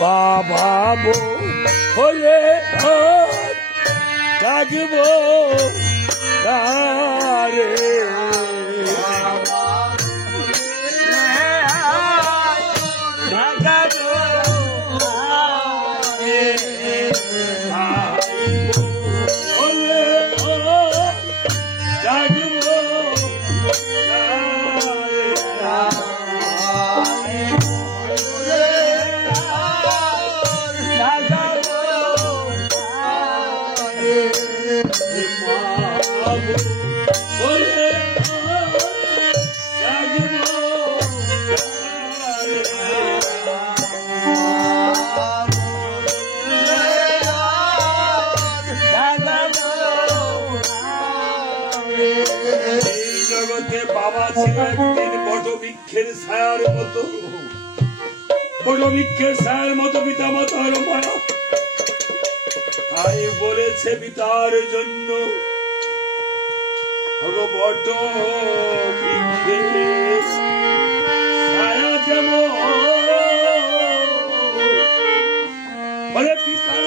বাবা হলে রাজব রে বাবা ছিল একদিন বটবৃক্ষের ছায়ার মতো, বটবৃক্ষের ছায়ার মতো পিতা মাতার মায়া। তাই বলেছে পিতার জন্য বট বৃক্ষের ছায়া যেমন বলে পিতার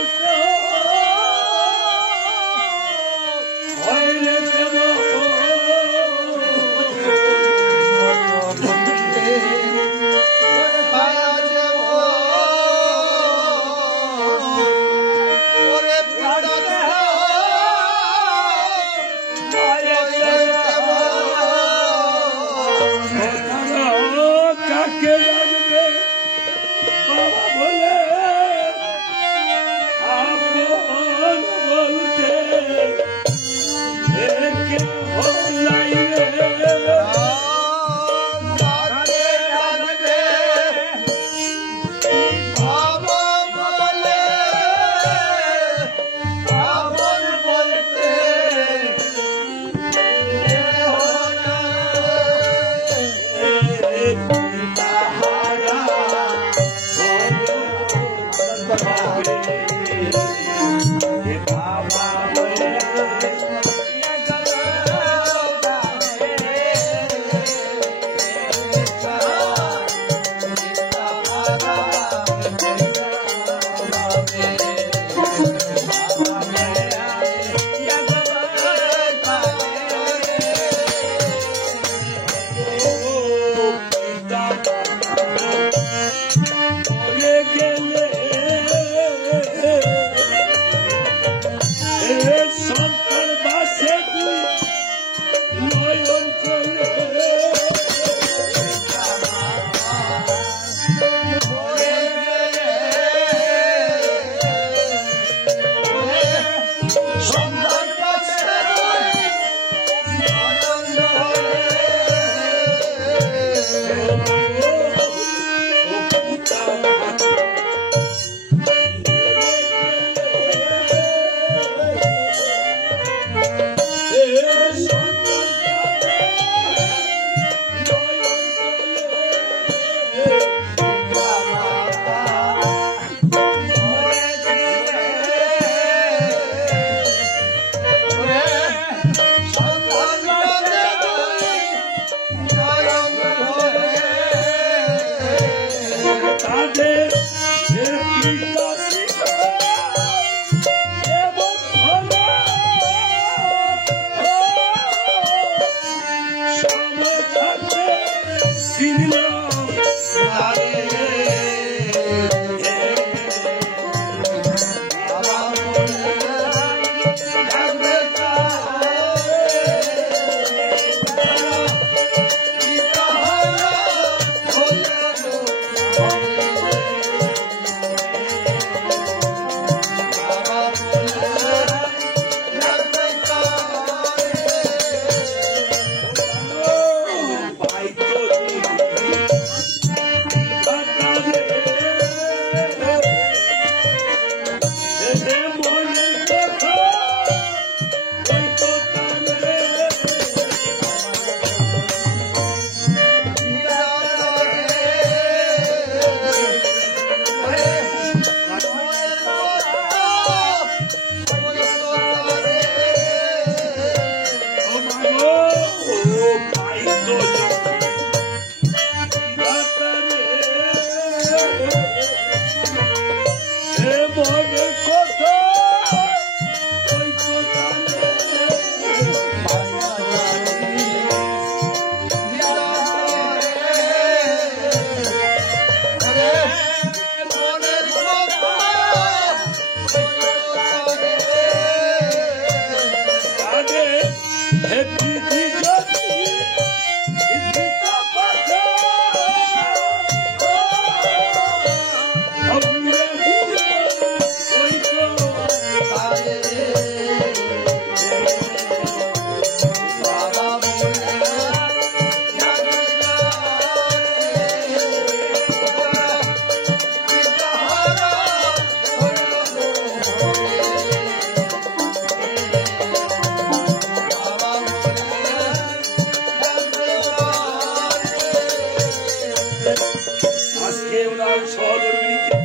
তার সহধর্মিনীকে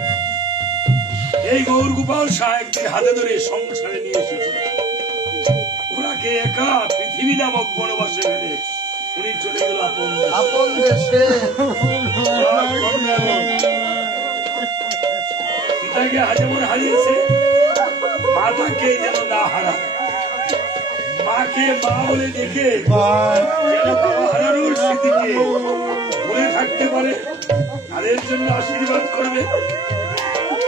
এই গৌর গোপাল সাহেবদের হাতে ধরে সংসারে নিয়ে এসেছিল। ওনাকে একা পৃথিবী নামক বনবাসে ফেলে উনি চলে গেল আপন দেশে। পিতাকে যেমন হারিয়েছে, মাতাকে যেন না হারায়, মাকে মা বলে দেখে যেন বাবা হারানোর স্মৃতিকে মনে থাকতে পারে, তাদের জন্য আশীর্বাদ করবে।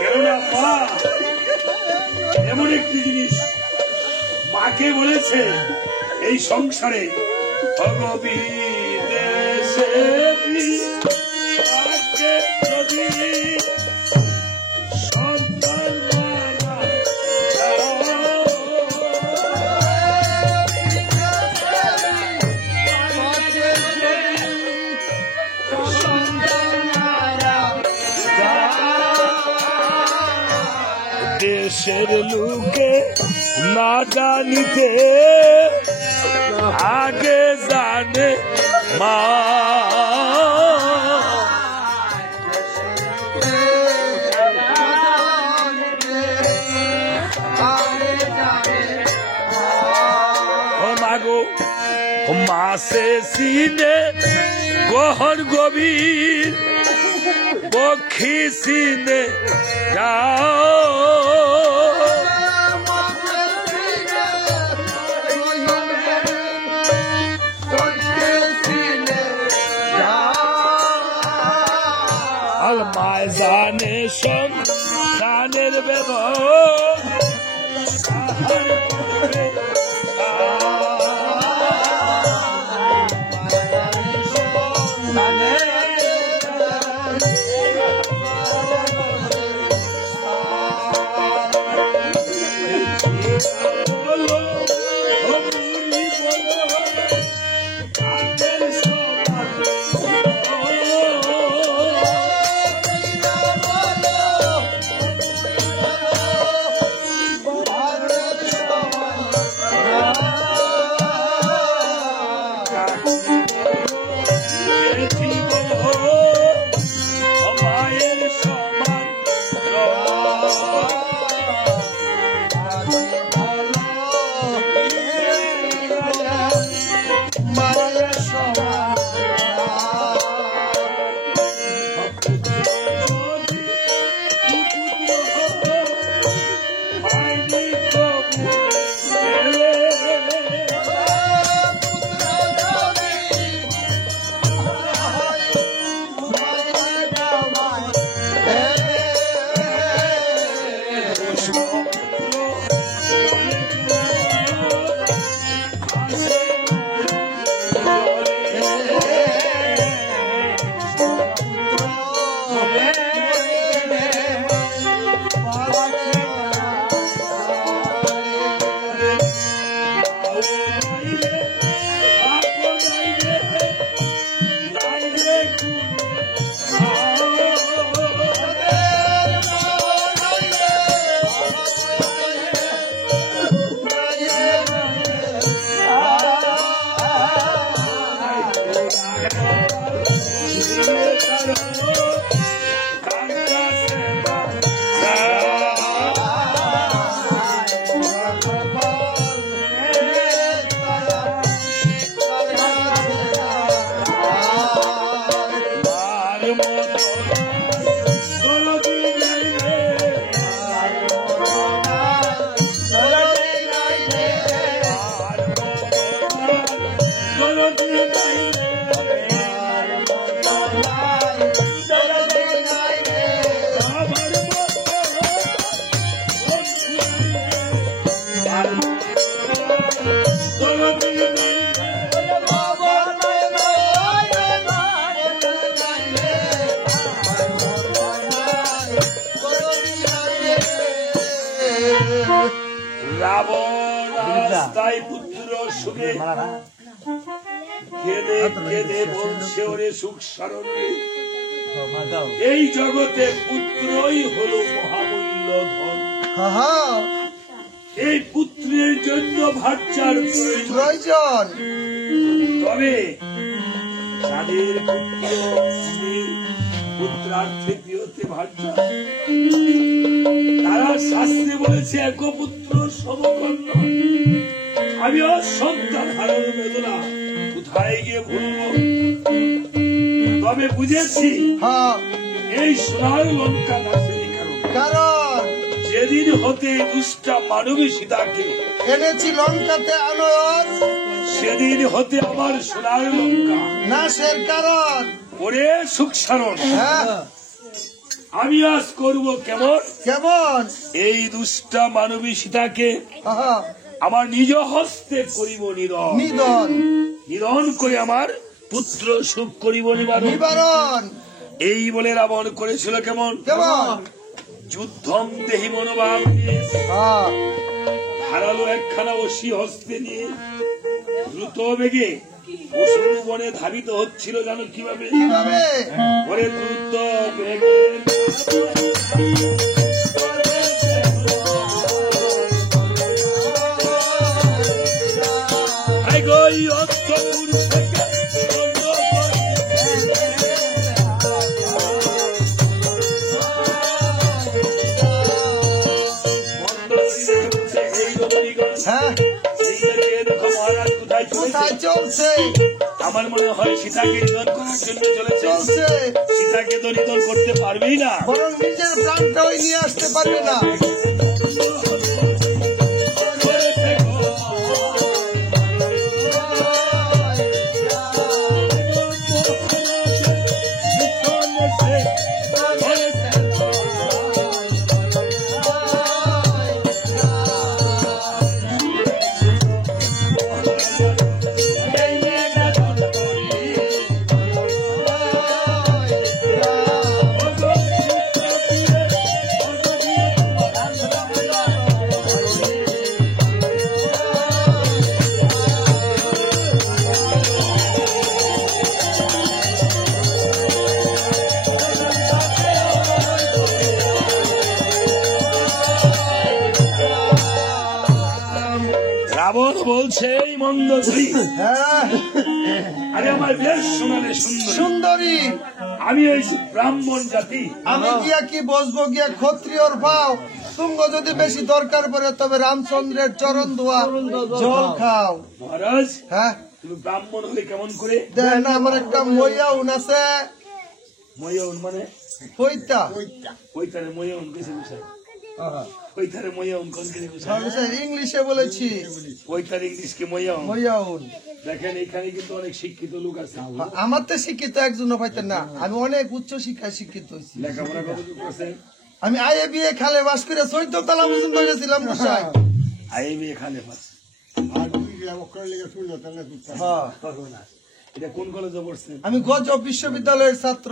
কেননা মা এমন একটি জিনিস, মাকে বলেছে এই সংসারে ভগবিদেশে দেশের লোকে না জানিতে আগে জানে মা, ও মাগো মাসে সিনে গহর গভীর পক্ষী সিনে মায় জানে সন্তানের ব্যবহার রাস্তায় পুত্র শুনে কেঁদে কেঁদে বলছে ওরে সুখ সারণে, এই জগতে পুত্রই হলো মহামূল্য ধন। এই পুত্রের জন্য ভার্যার প্রয়োজন। তবে যাদের পুত্র পুত্রার্থে গৃহতে ভার্যা। তারা শাস্ত্রে বলেছে একপুত্র সমকর্ণ। আমিও সন্তান হারানোর বেদনা কোথায় গিয়ে ভুলবো। তবে বুঝেছি এই সোনার লঙ্কা নাশের কারণ যেদিন হতে দুষ্টা মানবী সীতাকে এনেছি লঙ্কাতে আলোর, সেদিন হতে আমার সোনার লঙ্কা নাশের কারণ ওরে সুখ সারণ। আমি আজ করব কেমন কেমন এই দুষ্টা মানবী সীতাকে আহা, আমার নিজ হস্তে করিব নিধন। নিধন নিধন করে আমার পুত্র সুখ করিব নিবারণ। নিবারণ এই বলে রাবণ করেছিল কেমন কেমন যুদ্ধম দেহি মনোভাব নিয়ে হ্যাঁ, ধারালো একখানা অসি হস্তে নিয়ে দ্রুত বেগে অসুর বনে ধাবিত হচ্ছিল জানো কিভাবে কিভাবে ওরে দ্রুত বেগে হাই গো এই অন্তপুর থেকে হ্যাঁ কোথায় চলছে আমার মনে হয় সীতাকে নিধন করার জন্য চলেছে। চলছে সীতাকে তো নিধন করতে পারবেই না, বরং নিজের প্রাণটাও নিয়ে আসতে পারবে না। রাবণ বলছে এই মন্দ তুই হ্যাঁ, আরে আমার বেশ শোনালে সুন্দর সুন্দরী আমি এই ব্রাহ্মণ জাতি আমি গিয়া কি বসবো গিয়া ক্ষত্রিয়র ভাও। তুঙ্গ যদি বেশি দরকার পড়ে তবে রামচন্দ্রের চরণ ধোয়া জল খাও। মহারাজ হ্যাঁ তুমি ব্রাহ্মণ হলে কেমন করে দেখ না আমার একটা মইয়াউন আছে, ময়ন মানে পৈতা ওইটারে ময়ন কেসে বুঝায় ওইটারে ময়ন কোন কেসে বুঝায় ইংলিশে বলেছি ওইটার ইংলিশ কি ময়ন। মইয়াউন। দেখেন এখানে কিন্তু অনেক শিক্ষিত লোক আছে, আমার তো শিক্ষিত একজনও পাইতেন না, আমি অনেক উচ্চ শিক্ষায় শিক্ষিত হয়েছি। লেখাপড়া কতটুকু করছেন? আমি আইএ বিএ খালে বাস করে 14 তলা পর্যন্ত গেছিলাম গোসাই। আইবি এখানে পাস হ্যাঁ, এটা কোন কলেজে পড়ছেন? আমি গজব বিশ্ববিদ্যালয়ের ছাত্র,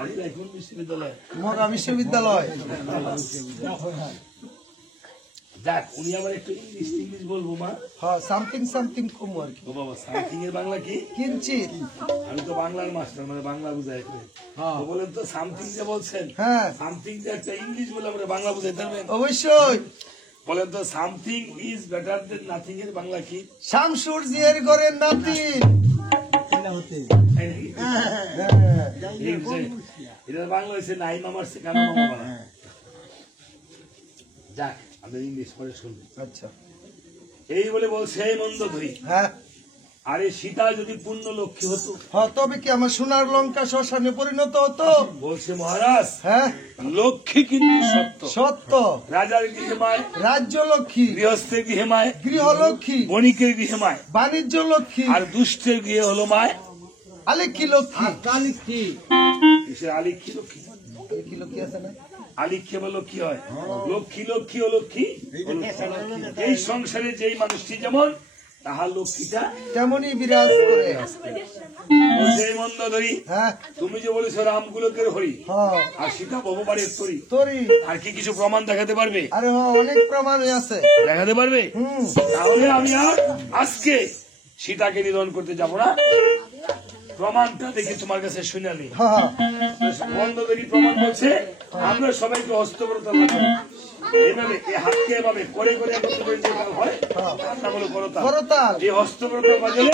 আমি কোন বিশ্ববিদ্যালয়? মগা বিশ্ববিদ্যালয়। যাক উনি আবার একটু ইংলিশ ইংলিশ বলবো মা। হ্যাঁ, সামথিং সামথিং কম আর কি, ও বাবা সামথিং এর বাংলা কি? কিঞ্চিত। আমি তো বাংলার মাস্টার, মানে বাংলা বুঝাই তো বলেন তো সামথিং যে বলছেন হ্যাঁ সামথিং যে একটা ইংলিশ বলে আমরা বাংলা বুঝাইতে পারবেন? অবশ্যই। বলেন তো something is better then nothing এর বাংলা কি? শামসুর জিয়ের ঘরের নাতি। তাই নাকি? এই যে, এটার বাংলা হয়েছে নাই মামার সে কানা মামা বানা। যাক আমরা ইংলিশ পরে শুনবো। আচ্ছা এই বলে বলছে এই মন্দ ধরি হ্যাঁ আরে সীতা যদি পূর্ণ লক্ষ্মী হতো হ্যাঁ, তবে কি আমার সোনার লঙ্কা শ্মশানে পরিণত হতো? বলছে মহারাজ হ্যাঁ লক্ষ্মী কিন্তু সত্য, সত্য। রাজার গৃহে মায়, রাজ্য লক্ষ্মী, গৃহস্থের গৃহে মায়, গৃহলক্ষ্মী, বণিকের গৃহে মায়, বাণিজ্য লক্ষ্মী, আর দুষ্টের গৃহে হলো মায় আলেক্ষী লক্ষ্মী। কিসের আলিক্ষী লক্ষ্মী? আলেক্ষী লক্ষ্মী আছে না? আলিক্ষী বা লক্ষ্মী হয় লক্ষ্মী লক্ষ্মী ও লক্ষ্মী। এই সংসারে যেই মানুষটি যেমন তাহার লক্ষ্মীটা তেমনই বিরাজ করে। সেই মন্দ ধরি হ্যাঁ তুমি যে বলেছো রামগুলোকের হরি হ্যাঁ, আর সীতা ভগবানের তরি, তোরই। আর কি কিছু প্রমাণ দেখাতে পারবে? আরে হ্যাঁ, অনেক প্রমাণ আছে। দেখাতে পারবে? হুম, তাহলে আমি আর আজকে সীতাকে নিধন করতে যাব না। প্রমাণটা দেখি তোমার কাছে শুনালি। হ্যাঁ বন্ধদেরই প্রমাণ বলছে আমরা সবাইকে হস্তকরতাল এভাবে এই হাতকে এভাবে করে করে একত্র করে যে কাজ হয় তার নাম হলো করতাল। করতাল। এই হস্তকরতাল বাজালে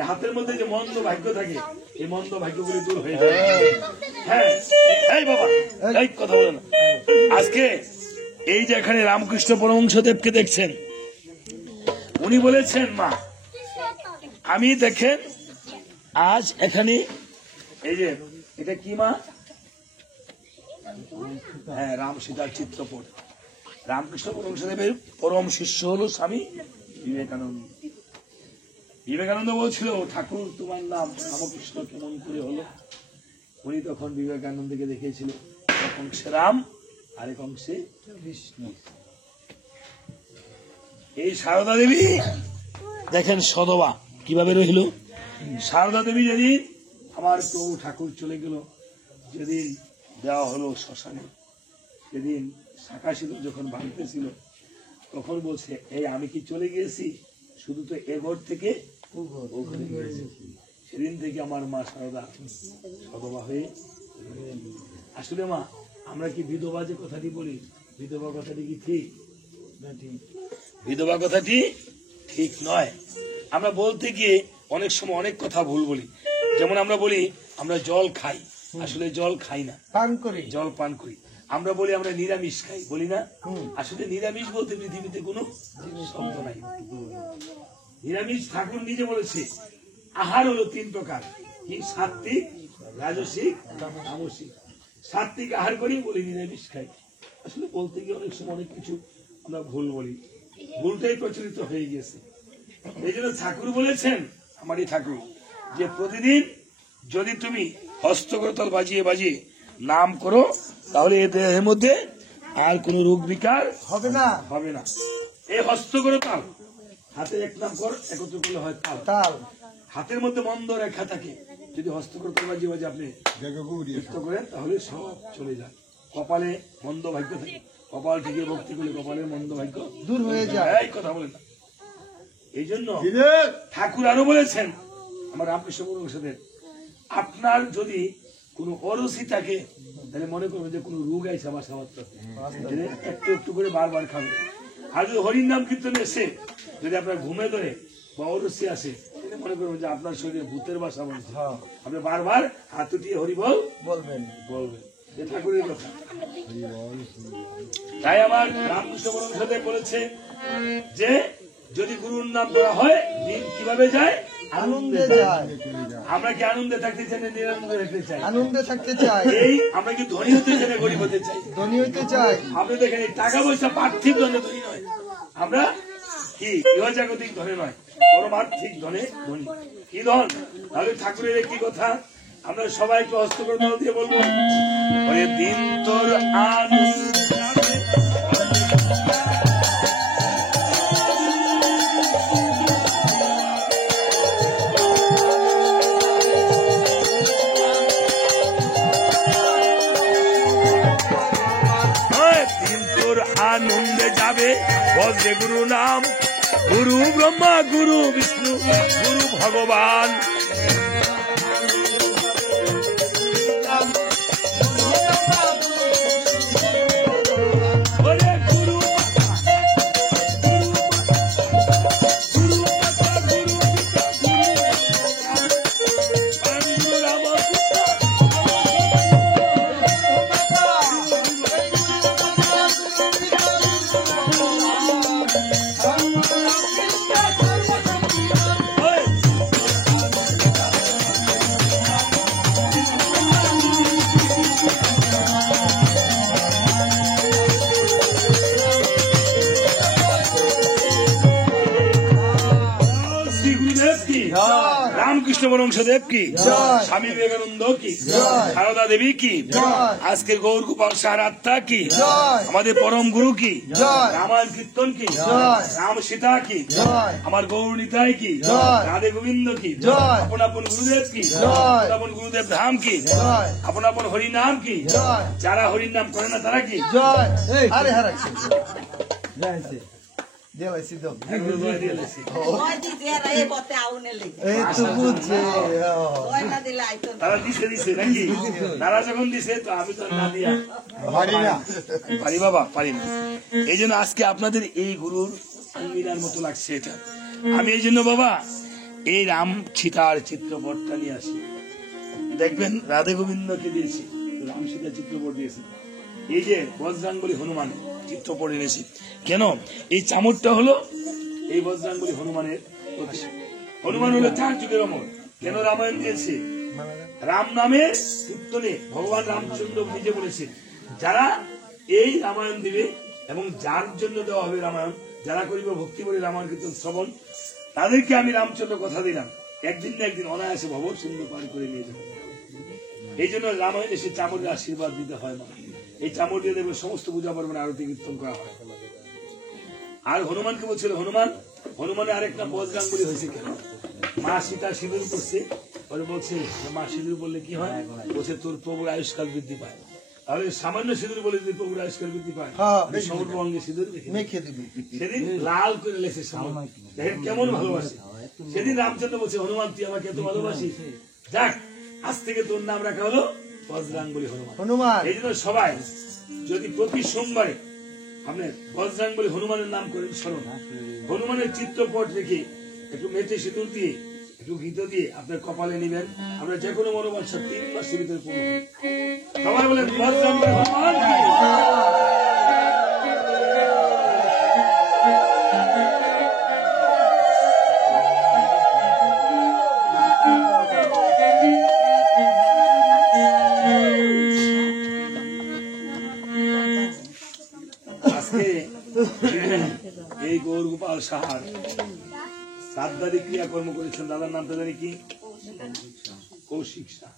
এই হাতের মধ্যে যে মন্দ ভাগ্য থাকে এই মন্দ ভাগ্যগুলি দূর হয়ে যায়। হ্যাঁ এই বাবা এই কথা বলো না। আজকে এই যে এখানে রামকৃষ্ণ পরমহংসদেবকে দেখছেন, উনি বলেছেন মা আমি দেখেন আজ এখানে এই যে এটা কি মা, হ্যাঁ রাম সীতার চিত্রপট। রামকৃষ্ণ পরমহংসদেবের পরম শিষ্য হল স্বামী বিবেকানন্দ। বিবেকানন্দ বলছিল ঠাকুর তোমার নাম রামকৃষ্ণ কেমন করে হলো? উনি তখন বিবেকানন্দকে দেখিয়েছিল এক অংশে রাম আরেক অংশে বিষ্ণু। এই সারদা দেবী দেখেন সদবা কিভাবে রইল। সারদা দেবী যেদিন আমার প্রভু ঠাকুর চলে গেল, যেদিন দেওয়া হলো শ্মশানে, যেদিন শাখা ছিল যখন ভাঙতেছিল তখন বলছে এই আমি কি চলে গিয়েছি শুধু তো এ ঘর থেকে ও ঘরে গিয়েছি। সেদিন থেকে আমার মা সারদা সদবা হয়ে। আসলে মা আমরা কি বিধবা যে কথাটি বলি, বিধবা কথাটি কি ঠিক? বিধবা কথাটি ঠিক নয়। আমরা বলতে গিয়ে অনেক সময় অনেক কথা ভুল বলি। যেমন আমরা বলি আমরা জল খাই, আসলে জল খাই না, পান করি, জল পান করি। আমরা বলি আমরা নিরামিষ খাই, বলি না। আসলে নিরামিষ বলতে পৃথিবীতে কোনো শব্দ নাই। নিরামিষ ঠাকুর নিজে বলেছে আহার হলো 3 প্রকার, কি সাত্বিক, রাজসিক, তামসিক। সাত্বিক আহার করি বলি নিরামিষ খাই। আসলে বলতে গিয়ে অনেক সময় অনেক কিছু আমরা ভুল বলি, ভুলটাই প্রচলিত হয়ে গেছে। এই জন্য ঠাকুর বলেছেন আমারই ঠাকুর যে প্রতিদিন যদি তুমি হস্তকরতাল বাজিয়ে বাজিয়ে নাম করো তাহলে এই দেহের মধ্যে আর কোন রোগ বিকার হবে না, হবে না। এই হস্তকরতাল হাতের এক নাম কর একত্র করলে হয় তাল। তাল। হাতের মধ্যে মন্দ রেখা থাকে, যদি হস্তকরতাল বাজিয়ে বাজিয়ে আপনি যুক্ত করেন তাহলে সব চলে যায়। কপালে মন্দ ভাগ্য থাকে, কপাল থেকে ভক্তি করলে কপালের মন্দ ভাগ্য দূর হয়ে যায়। এই কথা বলে না। এই জন্য ঠাকুর আরো বলেছেন আমার রামকৃষ্ণ পরমহংসদেব, আপনার যদি কোনো অরসি থাকে তাহলে মনে করবেন যে কোনো রোগ আছে আমার সামর্থ্য, একটু একটু করে বারবার খাবে। আর যদি হরির নাম কীর্তনে এসে যদি আপনার ঘুমে ধরে বা অরসি আসে তাহলে মনে করবেন যে আপনার শরীরে ভূতের বাসা বলছে। আপনি বারবার হাত উঠিয়ে হরি বল বলবেন বলবেন, যে ঠাকুরের কথা। তাই আমার রামকৃষ্ণ পরমহংসদেব বলেছে যে যদি গুরুর নাম করা হয় দিন কিভাবে যায়? আনন্দে যায়। আমরা কি আনন্দে থাকতে চাই না নিরানন্দে থাকতে চাই? আনন্দে থাকতে চাই। এই আমরা কি ধনী হতে চাই না গরিব হতে চাই? ধনী হইতে চাই। আপনি দেখেন এই টাকা পয়সা পার্থিব ধনে ধনী নয়, আমরা কি ইহজাগতিক ধনে নয়, পরমার্থিক ধনে ধনী। কি ধন? তাহলে ঠাকুরের একটি কথা আমরা সবাইকে হস্তকরতাল দিয়ে বলবো, ওরে দিন তোর আনন্দ আনন্দে যাবে বজে গুরু নাম, গুরু ব্রহ্মা গুরু বিষ্ণু গুরু ভগবান। রামকৃষ্ণ পরমহংসদেব কি, স্বামী বিবেকানন্দ কি, সারদা দেবী কি, আজকের গৌর গোপাল সাহার আত্মা কি, আমাদের পরম গুরু কি, রামায়ণ কীর্তন কি, রাম সীতা কি, আমার গৌর নিতাই কি, রাধে গোবিন্দ কি, আপন আপন গুরুদেব কি, আপন আপন গুরুদেব ধাম কি, আপন আপন হরিনাম কি, যারা হরির নাম করে না তারা কি। দিলাইছি তো এখনো দোয়া দিয়ে লেছি। এই তো বুঝছে তারা দিছে নাকি? তারা যখন দিছে তো আমি তো না দিয়া পারি বাবা, পারি না। এই জন্য আজকে আপনাদের এই গুরুর মিলার মতো লাগছে এটা। আমি এই জন্য বাবা এই রাম সীতার চিত্রপটটা নিয়ে আসি। দেখবেন রাধে গোবিন্দকে দিয়েছি, রাম সীতার চিত্রপট দিয়েছি। এই যে বজরাঙ্গলী হনুমান চিত্রপট এনেছি কেন? এই চামড়টা হলো এই বজরাঙ্গলী হনুমানের প্রতীক। হনুমান হলো 4 যুগের অমর। কেন রামায়ণ দিয়েছে? রাম নামের কীর্তনে ভগবান রামচন্দ্র নিজে বলেছেন, যারা এই রামায়ণ দিবে এবং যার জন্য দেওয়া হবে রামায়ণ, যারা করিব ভক্তি করে রামায়ণ কীর্তন শ্রবণ, তাদেরকে আমি রামচন্দ্র কথা দিলাম একদিন না একদিন অনায়াসে ভব সুন্দর পার করে নিয়ে যাবে। এই জন্য রামায়ণে সে চামড়ের আশীর্বাদ দিতে হয় না। এই চামড় দিয়ে দেবে সমস্ত পূজা পার্বণে আরতি কীর্তন করা হয়। আর হনুমানকে বলছিল, হনুমানের আরেকটা বজরাঙ্গলী হয়েছে কেন? মা সীতা সিঁদুর করছে, পরে বলছে মা সিঁদুর বললে কি হয়? বলছে তোর প্রভুর আয়ুষ্কাল বৃদ্ধি পায়। তাহলে সামান্য সিঁদুর বলে যদি প্রভুর আয়ুষ্কাল বৃদ্ধি পায়, সমগ্র অঙ্গে সিঁদুর মেখে দিবি। সেদিন লাল করে লেছে সামনে, দেখেন কেমন ভালোবাসে। সেদিন রামচন্দ্র বলছে, হনুমান তুই আমাকে এত ভালোবাসিস, যাক আজ থেকে তোর নাম রাখা হলো বজরাঙ্গলী হনুমান। এই জন্য সবাই যদি প্রতি সোমবারে আপনার বজরাঙ্গলী হনুমানের নাম করেন স্মরণ, হনুমানের চিত্রপট রেখে একটু মেথে সিঁদুর দিয়ে একটু ঘিতো দিয়ে আপনার কপালে নিবেন, আমরা যে কোনো মনোবাঞ্ছা 3 মাসের ভিতরে পূর্ণ হবে। সবাই বলেন বজরাঙ্গলী হনুমান। এই গৌর গোপাল সাহার সাতবারই ক্রিয়াকর্ম করেছেন। দাদার নামটা জানি কি? কৌশিক শাহ।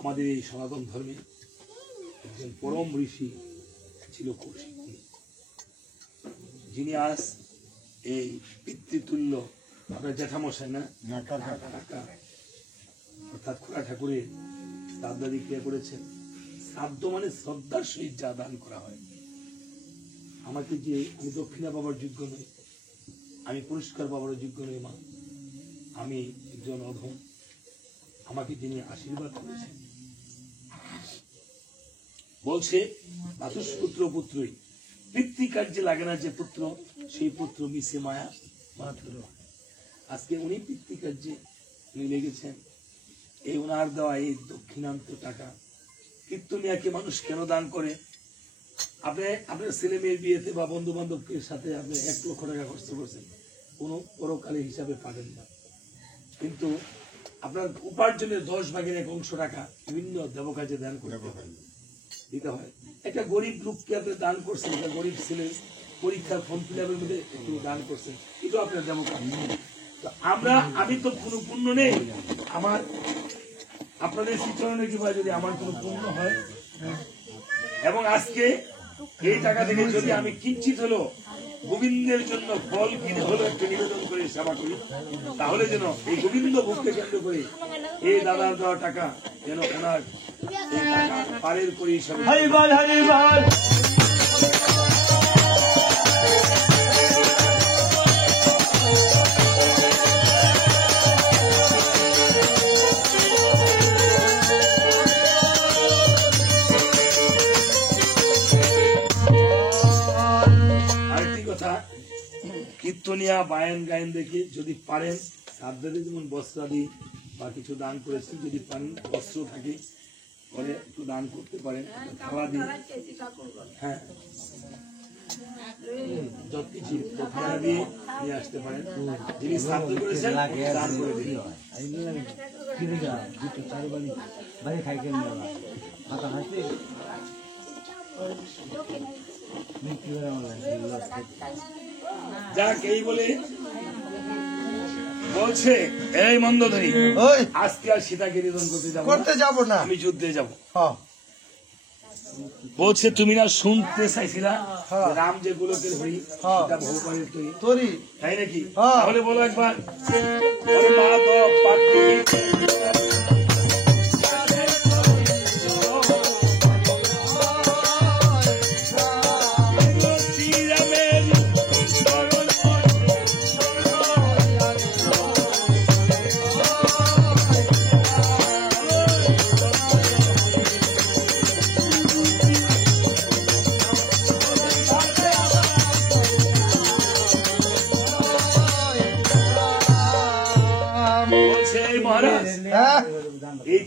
আমাদের এই সনাতন ধর্মে একজন পরম ঋষি ছিল কৌশিক, যিনি আজ এই পিতৃতুল্য আপনার জ্যাঠামশাই না কাকা অর্থাৎ খোলা ঠাকুরের শ্রাদ্ধাদি ক্রিয়া করেছেন। শ্রাদ্ধ মানে শ্রদ্ধার সহিত যা দান করা হয়। আমাকে যে আমি দক্ষিণা পাবার যোগ্য নই, আমি পুরস্কার পাবার যোগ্য নই মা, আমি একজন অধম, আমাকে যিনি আশীর্বাদ করেছেন বলছে মাতুষ্পুত্র পুত্রই, পিতৃকার্যে লাগে না যে পুত্র, সেই পুত্র মিশে মায়া মাতুর। আজকে উনি পিতৃকার্যে উনি লেগেছেন। এই ওনার দেওয়া এই দক্ষিণান্ত টাকা কীর্তনিয়াকে মানুষ কেন দান করে? আপনি আপনার ছেলে মেয়ের বিয়েতে বা বন্ধু বান্ধবের সাথে আপনি 1 লক্ষ টাকা খরচ করছেন, কোনো পরকালে হিসাবে পাবেন না। কিন্তু আপনার উপার্জনের 10 ভাগের 1 অংশ টাকা বিভিন্ন দেবকাজে দান করতে হয়, দিতে হয়। একটা গরিব লোককে আপনি দান করছেন, একটা গরিব ছেলে পরীক্ষার ফর্ম ফিল আপের মধ্যে একটু দান করছেন, এটাও আপনার দেবকাজ। আমি তো কোনো পুণ্য নেই, আমার আপনাদের শ্রীচরণের কৃপায় যদি আমার কোনো পুণ্য হয় এবং আজকে এই টাকা থেকে যদি আমি কিঞ্চিত হলো গোবিন্দের জন্য ফল কিনে হলো একটু নিবেদন করে সেবা করি, তাহলে যেন এই গোবিন্দ ভোগকে কেন্দ্র করে এই দাদার দেওয়া টাকা যেন ওনার এই টাকা পারের করি হিসাবে। কীর্তনিয়া বায়ন গায়ন দেখে যদি পারেন, সাধ্যাদের যেমন বস্ত্রাদি বা কিছু দান করেছেন, যদি পারেন বস্ত্র থাকে পরে একটু দান করতে পারেন, খাওয়া দিয়ে হ্যাঁ যত কিছু খাওয়া দিয়ে নিয়ে আসতে পারেন। যিনি শ্রাদ্ধ করেছেন দান করে দিন। যাক এই বলে বলছে, এই মন্দধরি আজকে আর সীতাকে নিধন করতে যাবো না, আমি যুদ্ধে যাব। বলছে তুমি না শুনতে চাইছিলা রাম যে গোলকের হরি, সেটা ভগবানের তৈরি, তাই নাকি? তাহলে বলো একবার,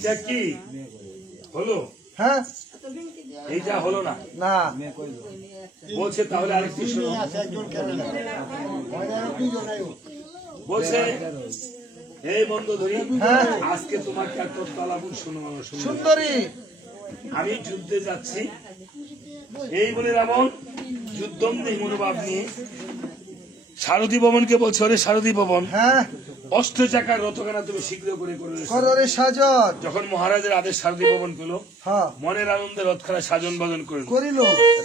এইটা কি হলো? হ্যাঁ এইটা হলো না, না বলছে তাহলে আরেকটি শোনো। বলছে এই বন্ধু ধরি, হ্যাঁ। আজকে তোমাকে একটা তালাবুল শোনো সুন্দরী আমি যুদ্ধে যাচ্ছি। এই বলে রাবণ যুদ্ধমদেহ মনোভাব নিয়ে সারথী ভবনকে বলছে, ওরে সারথী ভবন, হ্যাঁ অষ্ট চাকার রথখানা তুমি শীঘ্র করে করে কররে সাজন যখন মহারাজের আদেশ সারথী ভবন পেল, হ্যাঁ মনের আনন্দে রথখানা সাজন বাজন করল। করিল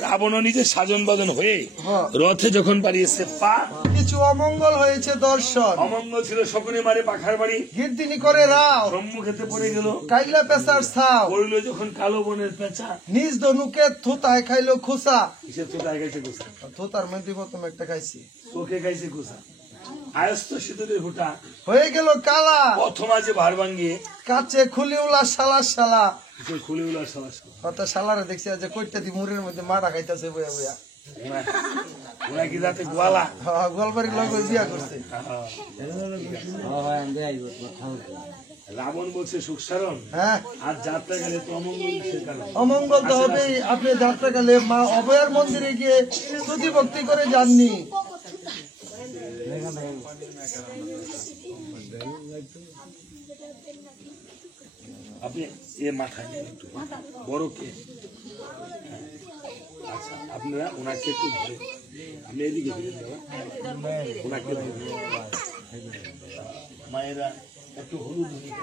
রাবণও নিজে সাজন বাজন হয়ে হ্যাঁ। রথে যখন বাড়িয়েছে পা, কিছু অমঙ্গল হয়েছে দর্শন, অমঙ্গল ছিল শকুনি মারে পাখার বাড়ি, গির্দিনী করে রাও সম্মুখেতে পড়ে গেল। কাইলা পেশার ছাও, পড়িল যখন কালো বনের পেঁচা, নিজ ধনুকে থুতায় খাইলো খুসা, কিসে চোটায় খাইছে গোসা, থুতার মধ্যে প্রথম একটা খাইছি, চোখে খাইছে গোসা, আয়স্ত সিঁদুরের হুটা, হয়ে গেল কালা, প্রথম আছে ভার ভাঙ্গিয়ে কাছে খুলিউলা শালা শালা, কিসে খুলে উলা সালা অত শালারে দেখছি যে কইটা দি মুরের মধ্যে মারা খাইতাছে বইয়া বইয়া, ওরা কি যাতে গোয়ালা। হ্যাঁ গোলবাড়ির লগে বিয়া করছে, রাবণ বলছে সুখসারণ, হ্যাঁ আর যাত্রা গেলে তো অমঙ্গল কিসের কারণ? অমঙ্গল তো হবেই। আপনি যাত্রাকালে মা অভয়ার মন্দিরে গিয়ে স্তুতি ভক্তি করে যাননি, আপনি এ মাথায় নেন একটু, বড় কে? আচ্ছা আপনারা ওনাকে একটু ধরে, আমি এদিকে ফিরে দেবো, ওনাকে ধরে মায়েরা একটু হলুদ হলুদ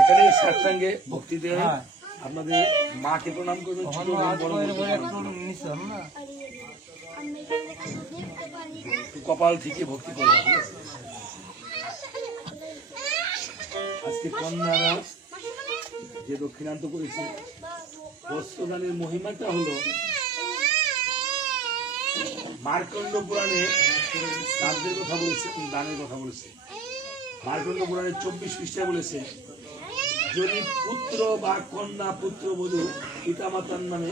এখানে সাতসঙ্গে ভক্তি দেন, আপনাদের মাকে প্রণাম করবেন, ছোট বোন, বড় বোন, কপাল থেকে ভক্তি করবেন। ঠিক আছে? আজকে কন্যারা যে দক্ষিণান্ত করেছে, বস্ত্রদানের মহিমাটা হলো মার্কণ্ড পুরাণে শ্রাদ্ধের কথা বলেছে, দানের কথা বলেছে। মার্কণ্ড পুরাণে 24 পৃষ্ঠায় বলেছে, যদি পুত্র বা কন্যা পুত্র বধূ পিতামাতার নামে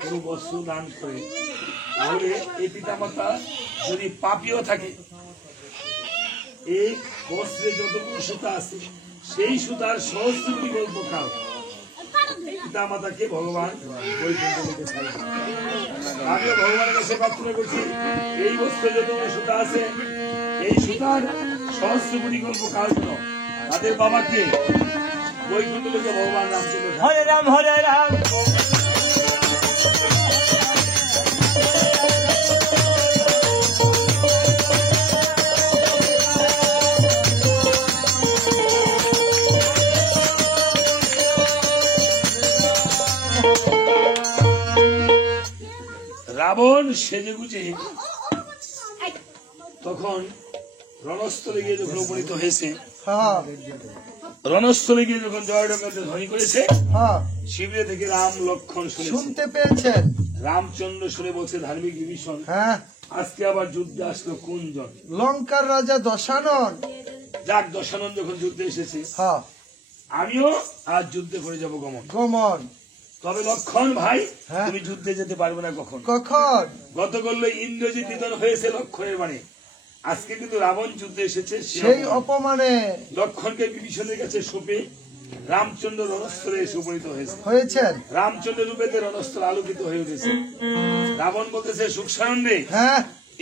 কোন বস্ত্র দান করে, তাহলে এই পিতামাতা যদি পাপীও থাকে, এই বস্ত্রে যতগুলো সুতা আছে সেই সুতার সহস্র বিকল্প কাল পিতামাতাকে ভগবান বৈকুণ্ঠে ছাড়ে। আমিও ভগবানের কাছে প্রার্থনা করছি, এই বস্ত্রে যতগুলো সুতা আছে এই সুতার সহস্র বিকল্প কাল যেন তাদের বাবাকে বৈকুণ্ঠ লোকে ভগবান রামচন্দ্র হরে রাম হরে রাম। রাবণ সেজে গুজে তখন রণস্থলে গিয়ে যখন উপনীত হয়েছে, হ্যাঁ রণস্থলে গিয়ে যখন জয়ডঙ্কাতে ধ্বনি করেছে, হ্যাঁ শিবিরে থেকে রাম লক্ষণ শুনেছে। শুনতে পেয়েছেন, রামচন্দ্র শুনে বলছে ধার্মিক বিভীষণ, হ্যাঁ আজকে আবার যুদ্ধে আসলো কোন জন? লঙ্কার রাজা দশানন, যাক দশানন যখন যুদ্ধে এসেছে, হ্যাঁ আমিও আজ যুদ্ধে করে যাব গমন। গমন, তবে লক্ষণ ভাই, হ্যাঁ। তুমি যুদ্ধে যেতে পারবে না কখন? কখন? গত করলে ইন্দ্রজিৎ নিধন হয়েছে লক্ষণের বাণী, আজকে কিন্তু রাবণ যুদ্ধে এসেছে সেই অপমানে লক্ষণকে বিভীষণের কাছে সঁপে রামচন্দ্র রণস্থলে এসে উপনীত হয়েছে। হয়েছেন, রামচন্দ্র রূপেতে রণস্থল আলোকিত হয়ে উঠেছে। রাবণ বলতেছে সুখসানন রে, হ্যাঁ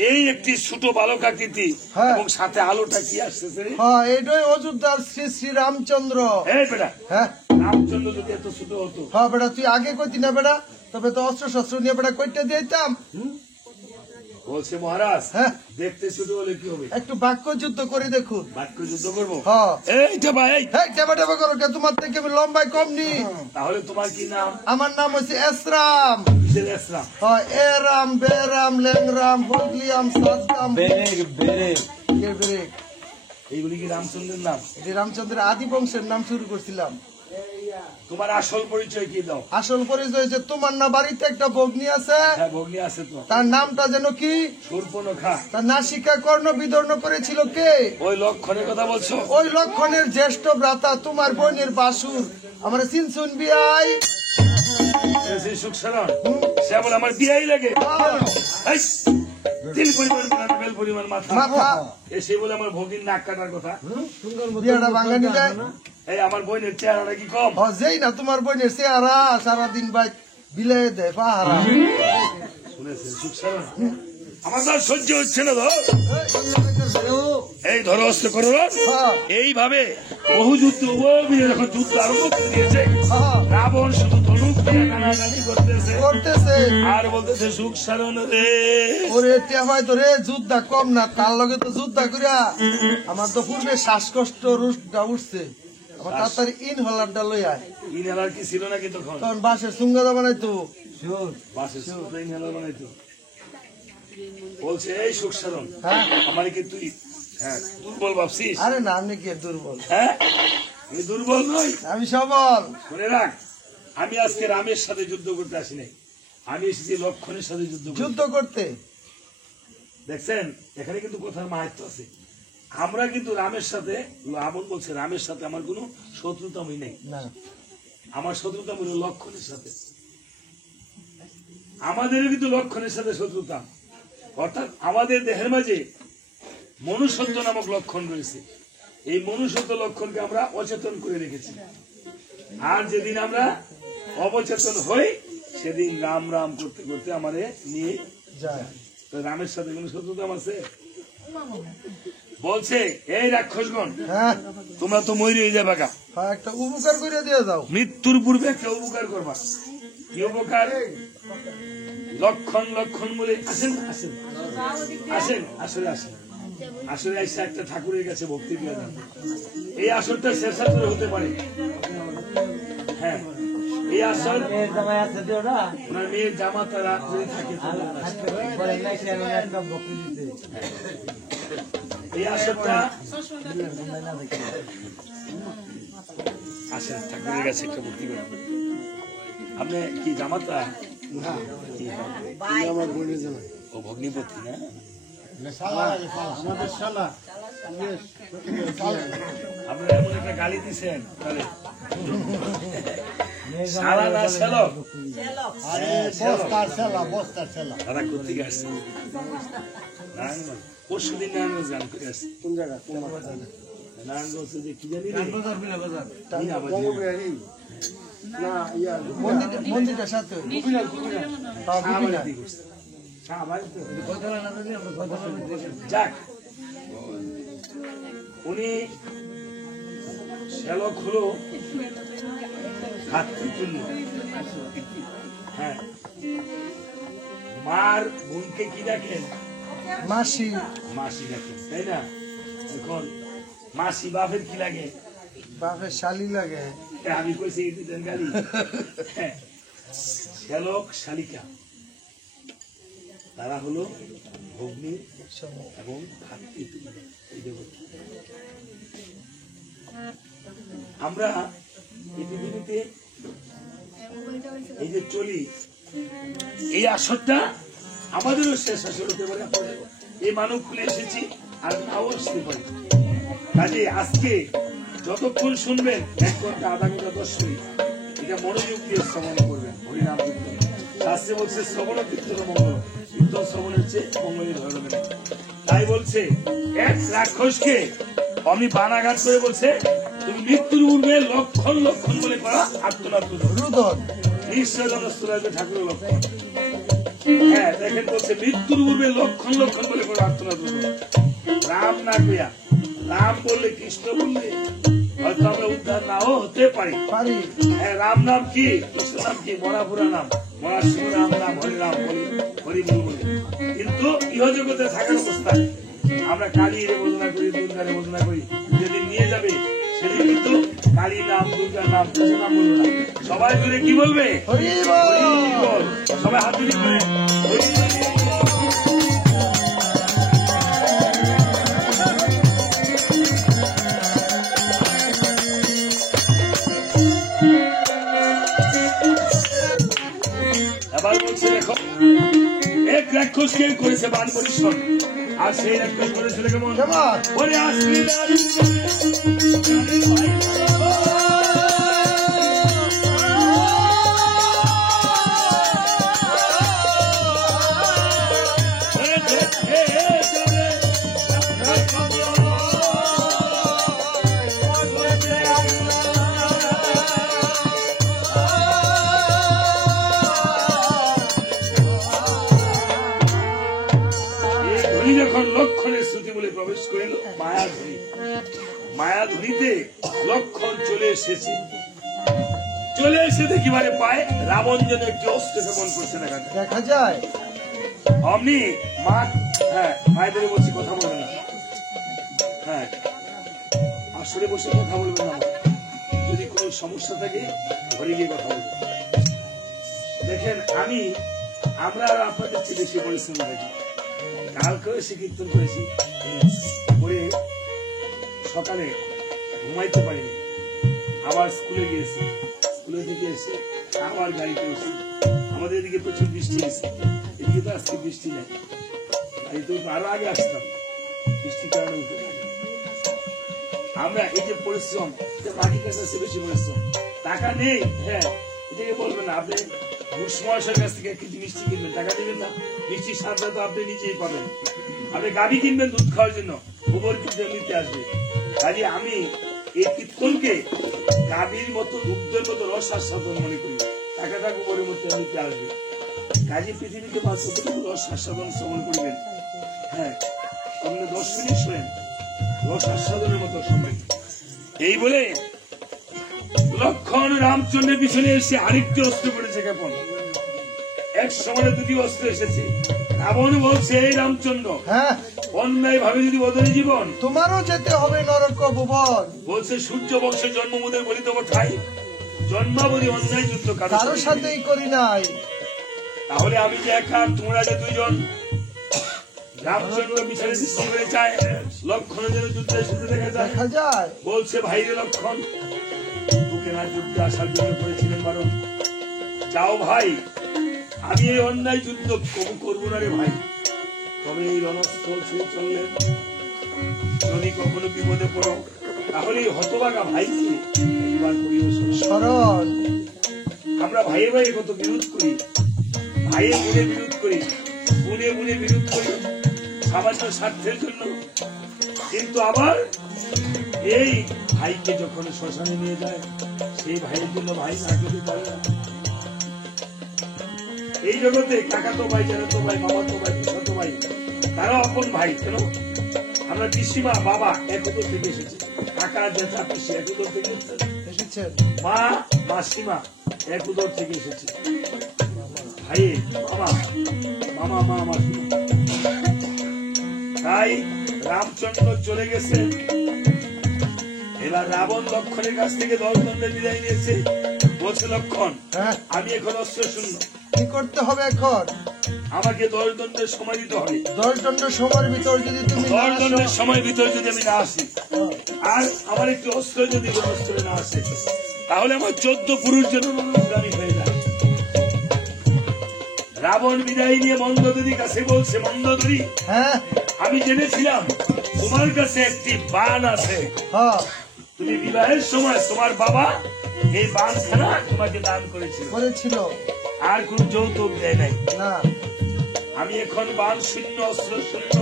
এই একটি ছোট বালক আকৃতি হ্যাঁ। এবং সাথে আলোটা কি আসতেছে রে? হ্যাঁ এইটাই অযোধ্যার শ্রী শ্রী রামচন্দ্র। এই বেটা, হ্যাঁ রামচন্দ্র যদি এত ছোট হতো, হ্যাঁ বেটা তুই আগে কইতি না বেটা, তবে তো অস্ত্র শস্ত্র নিয়ে বেটা কইতে দিতাম। বলছে মহারাজ, হ্যাঁ দেখতে ছোট হলে কি হবে? একটু বাক্য যুদ্ধ করে দেখুন। বাক্য যুদ্ধ করবো? হ্যাঁ এইটা ভাই, এই, হ্যাঁ টেবা টেবা করো কে, তোমার থেকে আমি লম্বাই কম নি। তাহলে তোমার কি নাম? আমার নাম হচ্ছে এসরাম। কিসের এসরাম? হ্যাঁ এ রাম বে রাম লেংরাম হগলিয়াম সাদরাম বেরেক বেরেক। বেরেক। এইগুলি কি রামচন্দ্রের নাম? যে রামচন্দ্রের আদি বংশের নাম শুরু করছিলাম। তোমার আসল পরিচয় কি দাও? আসল পরিচয় হচ্ছে তোমার না বাড়িতে একটা ভগ্নী আছে, হ্যাঁ ভগ্নী আছে তো, তার নামটা যেন কি? শূর্পণখা। তার নাসিকা কর্ণ বিদর্ণ করেছিল কে? ওই লক্ষণের কথা বলছো? ওই লক্ষণের জ্যেষ্ঠ ভ্রাতা তোমার বোনের বাসুর আমার সিন শুন বিয়াই সেই সুখ সারণ সে বলে আমার বিয়াই লাগে এই, তিল পরিমাণ বেল পরিমাণ মাথা মাথা এসে বলে আমার ভগিন নাক কাটার কথা। বিয়াটা ভাঙা নিলে এই আমার বোনের চেহারাটা কি কম? যেই না তোমার বোনের চেহারা সারাদিন ভাই বিলে দেয় পাহারা শুনেছেন সুখ সারণ? আমার তো আর সহ্য হচ্ছে না ধর, এই ধরো অস্ত্র করো এইভাবে বহু যুদ্ধ যখন যুদ্ধ আরম্ভ করে দিয়েছে রাবণ শুধু ধনুক দিয়ে টানাটানি করতেছে আর বলতেছে সুখ সারণ রে ওরে ভাই তো রে যুদ্ধা কম না তার লগে তো যুদ্ধা করিয়া আমার তো পূর্বে শ্বাসকষ্ট রুটটা উঠছে আমার তাড়াতাড়ি ইনহেলারটা লই আয়। ইনহেলার কি ছিল নাকি তখন? তখন বাঁশের সুঙ্গাদা বানাইতো বাসে ইনহেলার বানাইতো। বলছে এই সুখ সারণ হ্যাঁ আমার কি তুই দুর্বল ভাবছিস? আরে না আমি কি দুর্বল? হ্যাঁ আমি দুর্বল নই, আমি সবল। শুনে রাখ, আমি আজকে রামের সাথে যুদ্ধ করতে আসি নাই, আমি এসেছি লক্ষণের সাথে যুদ্ধ করতে। দেখছেন এখানে কিন্তু কথার মাহাত্ম্য আছে। আমরা কিন্তু রামের সাথে, রাবণ বলছে রামের সাথে আমার কোনো শত্রুতামই নেই, না আমার শত্রুতা হলো লক্ষণের সাথে। আমাদেরও কিন্তু লক্ষণের সাথে শত্রুতা, অর্থাৎ আমাদের দেহের মাঝে মনুষ্যত্ব নামক লক্ষণ রয়েছে। এই মনুষ্যত্ব লক্ষণকে আমরা অচেতন করে রেখেছি, আর যেদিন আমরা অবচেতন হই সেদিন রাম রাম করতে করতে আমাদের নিয়ে যায়। তো রামের সাথে কোন শত্রুতা আছে? বলছে এই রাক্ষসগণ হ্যাঁ তোমরা তো মরে যাবে, একটা উপকার করে দিয়ে যাও। মৃত্যুর পূর্বে একটা উপকার করবা। কি উপকার? লক্ষণ লক্ষণ বলে আসেন আসেন আসেন আসলে আসেন আসলে এসে একটা ঠাকুরের কাছে ভক্তি দিয়ে যান। এই আসরটা শেষ আসরে হতে পারে। হ্যাঁ এই আসর ওনার মেয়ের জামা তারা যদি থাকে এই আসরটা আসেন ঠাকুরের কাছে একটা ভক্তি করে। আপনি কি জামাতা? ও ভগ্নিপতি না? আপনারা এমন একটা গালি দিচ্ছেন তাহলে সারা না ছেলক দাদা কোথেকে আসছে? পরশু দিন নারায়ণগঞ্জ গান করে আসছে। কোন জায়গা? নারায়ণগঞ্জে যে কি জানি মন্দিরটার সাথে যাক উনি শ্যালক হলো ভাতৃতুল্য। হ্যাঁ মার বোনকে কি দেখেন? মাসি মাসি দেখেন, তাই না? এখন মাসি বাপের কি লাগে? বাপের শালি লাগে। আমি কইছি এই দুজন গালি। শ্যালক শালিকা তারা হলো ভগ্নী এবং ভাতৃতুল্য। আমরা এই পৃথিবীতে এই যে চলি, এই আসরটা আমাদেরও শেষ আসর হতে পারে। এই মানব খুলে এসেছি আর নাও আসতে পারে। কাজে আজকে যতক্ষণ শুনবেন 1 ঘন্টা আধা ঘন্টা 10 মিনিট এটা মনোযোগ দিয়ে শ্রবণ করবেন। হরিনাম কীর্তন শাস্ত্রে বলছে শ্রবণ কীর্তন মঙ্গল, কীর্তন শ্রবণের চেয়ে মঙ্গলের ধরবে না। তাই বলছে এক রাক্ষসকে অমনি বানাঘাট করে বলছে তুমি মৃত্যুর পূর্বে লক্ষণ লক্ষণ বলে করা আত্মনাথ রুদন নিশ্চয় জনস্থলে ঠাকুরের লক্ষণ। হ্যাঁ দেখেন বলছে মৃত্যুর পূর্বে লক্ষণ লক্ষণ বলে করা আত্মনাথ রাম না কইয়া, রাম বললে কৃষ্ণ বললে হয়তো আমরা উদ্ধার নাও হতে পারি। হ্যাঁ রাম নাম কি, কৃষ্ণ নাম কি, মরাপুরা নাম, মরা শিব রাম নাম, হরিরাম বলি, হরিবল বলি। কিন্তু ইহজগতে থাকার অবস্থায় আমরা কালীর বন্দনা করি, দুর্গার বন্দনা করি। যেদিন নিয়ে যাবে সেদিন কিন্তু কালী নাম, দুর্গার নাম, কৃষ্ণ নাম বলবো না। সবাই মিলে কি বলবে? হরিবল। সবাই হাত তুলি করে এবার বলছে দেখো এক রাক্ষসকে করেছে বান পরিশ্রম, আর সেই রাক্ষস করেছিল কেমন? ওরে আসলি তখন লক্ষণের শ্রুতি বলে প্রবেশ করিল মায়াধুরী। মায়াধুরীতে লক্ষণ চলে এসেছে। চলে এসে দেখিবারে পায় রাবণ যেন একটি অস্ত্র সেবন করছে দেখা যায়। অমনি মা, হ্যাঁ মায়েদের বলছি কথা বলবে না, হ্যাঁ আসলে বসে কথা বলবে না, যদি কোনো সমস্যা থাকে ঘরে গিয়ে কথা বলবে। দেখেন আমরা আর আপনাদের চেয়ে বেশি পরিশ্রম করেছি। কালকেও এসে কীর্তন করেছি, করে সকালে ঘুমাইতে পারিনি, আবার স্কুলে গিয়েছি, স্কুলে থেকে এসে আবার গাড়িতে এসে আমাদের এদিকে প্রচুর বৃষ্টি এসে, এদিকে তো আজকে বৃষ্টি নেই, গাড়িতে আরো আগে আসতাম, বৃষ্টির কারণে উঠে যাই। আমরা এই যে পরিশ্রম, মাটির কাছে বেশি পরিশ্রম, টাকা নেই, হ্যাঁ এটাকে বলবেন না। আপনি মহাশয়ের কাছ থেকে কিছু মিষ্টি কিনবেন, টাকা দিবেন না, মিষ্টির স্বাদটা তো আপনি নিজেই পাবেন। আপনি গাভী কিনবেন দুধ খাওয়ার জন্য, গোবর কিন্তু নিতে আসবে। কাজে আমি এই কীর্তনকে গাভীর মতো দুগ্ধের মতো রস আস্বাদন মনে করি, টাকাটা গোবরের মতো নিতে আসবে। কাজে পৃথিবীকে বাঁচতে রস আস্বাদন শ্রবণ করবেন। হ্যাঁ আপনি 10 মিনিট শোনেন, রস আস্বাদনের মতো সময়। এই বলে লক্ষণ রামচন্দ্রের পিছনে এসে আরেকটি অস্ত্র পড়েছে। কেমন এক সময় দুটি অস্ত্র এসেছে। রাবণ বলছে এই রামচন্দ্র, হ্যাঁ অন্যায় ভাবে যদি বদলে জীবন, তোমারও যেতে হবে নরক ভুবন। বলছে সূর্য বংশের জন্মমুদের বলিত ঠাই, জন্মাবধি অন্যায় যুদ্ধ কারোর সাথেই করি নাই। তাহলে আমি যে একা, তোমরা যে দুইজন। রামচন্দ্র পিছনে দৃষ্টি করে চায়, লক্ষণ যেন যুদ্ধে এসেছে দেখা যায়। বলছে ভাই রে লক্ষণ, তোকে না যুদ্ধে আসার জন্য করেছিলেন বারণ, যাও ভাই, আমি এই অন্যায় যুদ্ধ কবু করবো না রে ভাই। তবে এই রণস্থল ছেড়ে চললেন, যদি কখনো বিপদে পড়ো তাহলে এই হতভাগা ভাইকে একবার স্মরণ। আমরা ভাইয়ে ভাইয়ে কত বিরোধ করি, ভাইয়ে গুণে বিরোধ করি, গুণে গুণে বিরোধ করি সামান্য স্বার্থের জন্য। কিন্তু আবার এই ভাইকে যখন শ্মশানে নিয়ে যায়, সেই ভাইয়ের জন্য ভাই না যদি পারে না। এই জগতে কাকাতো ভাই, জানাতো ভাই, মামাতো ভাই, পিসাতো ভাই, তারা আপন ভাই। কেন আমরা পিসিমা বাবা একদর থেকে এসেছি, কাকা জেঠা পিসি একদর থেকে এসেছে, মা মাসিমা একদর থেকে এসেছে, ভাই বাবা মামা মা মাসিমা। তাই রামচন্দ্র চলে গেছে। এবার রাবণ লক্ষণের কাছ থেকে দশদণ্ডে বিদায় নিয়েছে। বলছে লক্ষণ, আমি এখন অস্ত্র শূন্য, কি করতে হবে এখন? আমাকে 10 দণ্ডের সময় দিতে হবে। 10 দণ্ডের সময়ের ভিতর যদি তুমি 10 দণ্ডের সময়ের ভিতর যদি আমি না আসি, আর আমার একটি অস্ত্র যদি অস্ত্রে না আসে, তাহলে আমার 14 পুরুষ যেন অনুগামী হয়ে যায়। রাবণ বিদায় নিয়ে মন্দোদরির কাছে বলছে, মন্দোদরি, হ্যাঁ আমি জেনেছিলাম তোমার কাছে একটি বান আছে। তুমি বিবাহের সময় তোমার বাবা এই বানখানা তোমাকে দান করেছিল, আর কোন যৌতুক দেয় নাই। না, আমি এখন বান শূন্য, অস্ত্র শূন্য।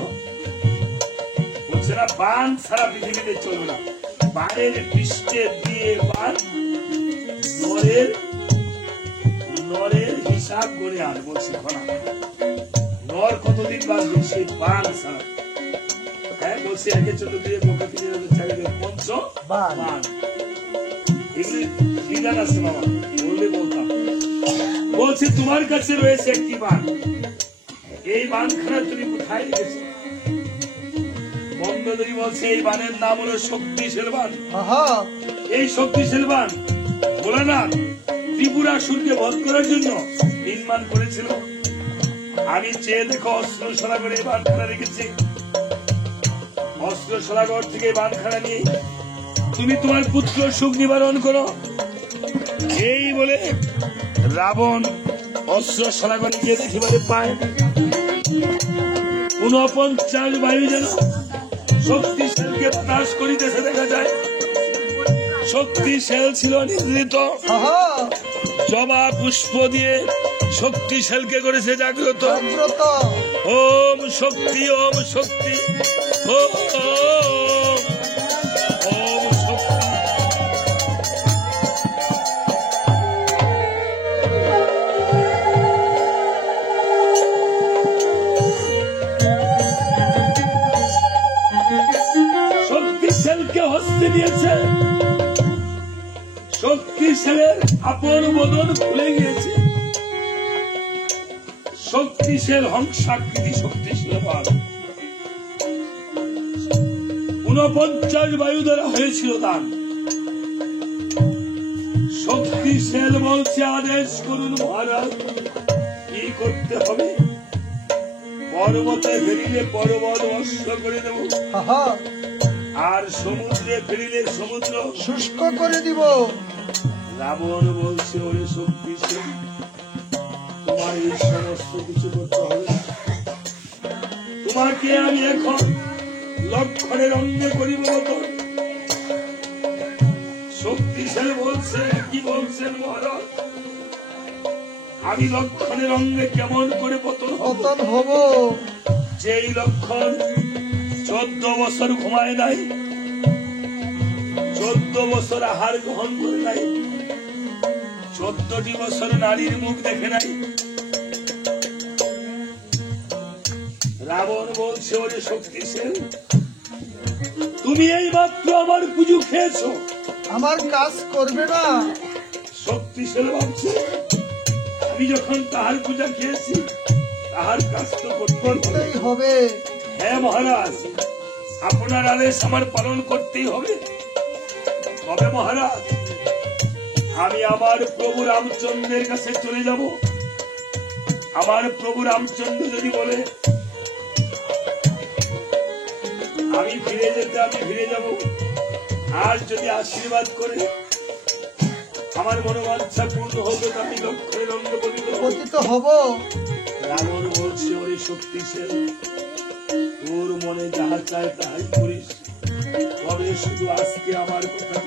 বলছে না বান ছাড়া পৃথিবীতে চলবে না, বানের পৃষ্ঠে দিয়ে বান নরের হিসাব করে আর বলছে ঘনা নর কতদিন বাঁচবে সেই বান ছাড়া। হ্যাঁ বলছে একে 14 দিয়ে বোকা 3000 পঞ্চ বান, এগুলি বিধান আছে বাবা, বললে বলতাম। বলছে তোমার কাছে রয়েছে একটি বান, এই বানখানা তুমি কোথায় রেখেছো? মন্দোদরি বলছে এই বানের নাম হলো শক্তিশাল বান। এই শক্তিশাল বান ভোলানাথ ত্রিপুরাসুরকে বধ করার জন্য নির্মাণ করেছিল। আমি চেয়ে দেখো অস্ত্র সরাগরে এই বানখানা রেখেছি, অস্ত্র সরাগর থেকে বানখানা নিয়ে তুমি তোমার পুত্র সুখ নিবারণ করো। এই বলে রাবণ অস্ত্র সরাগরে গিয়ে দেখিবারে পায় 49 বায়ু যেন শক্তিশালকে ত্রাস করিতেছে দেখা যায়। শক্তিশাল ছিল নিদ্রিত, জবা পুষ্প দিয়ে শক্তিশালকে করেছে জাগ্রত। ওম শক্তি, ওম শক্তি, ওম শক্তি। বদন খুলে গিয়েছে। শক্তিশীল হংসাকৃতি শক্তিশীল বাল 49 বায়ু দ্বারা হয়েছিল দান। শক্তিশীল বলছে আদেশ করুন মহারাজ, কি করতে হবে? পর্বতে ফেরিলে পর্বত ভস্ম করে দেব, আহা, আর সমুদ্রে ফেরিলে সমুদ্র শুষ্ক করে দিব। রাবণ বলছে ওরে শক্তিশীল, তোমার এই সমস্ত কিছু করতে হবে না। তোমাকে আমি এখন লক্ষণের অঙ্গে করিব বদন। শক্তিশালী বলছে, কি বলছেন মহারাজ? আমি লক্ষণের অঙ্গে কেমন করে পতন হব? যেই লক্ষণ 14 বছর ঘুমায় নাই, 14 বছর আহার গ্রহণ করে নাই, 14টি বছর নারীর মুখ দেখে নাই। রাবণ বলছে ওরে শক্তিশালী, তুমি এই মাত্র আমার পুজো খেয়েছো, আমার কাজ করবে না। শক্তিশালী ভাবছে আমি যখন তাহার পূজা খেয়েছি তাহার কাজ তো করতেই হবে। হ্যাঁ মহারাজ, আপনার আদেশ আমার পালন করতেই হবে। তবে মহারাজ, আমি আমার প্রভু রামচন্দ্রের কাছে চলে যাব। আমার প্রভু রামচন্দ্র যদি বলে আমি ফিরে যেতে, আমি ফিরে যাব। আর যদি আশীর্বাদ করে আমার মনোবাঞ্ছা পূর্ণ হবে, আমি লক্ষ্যের অঙ্গে পতিত হব। রাবণ বলছে ওরে শক্তিশালী, তোর মনে যাহা চায় তাহাই করিস, তবে শুধু আজকে আমার কথা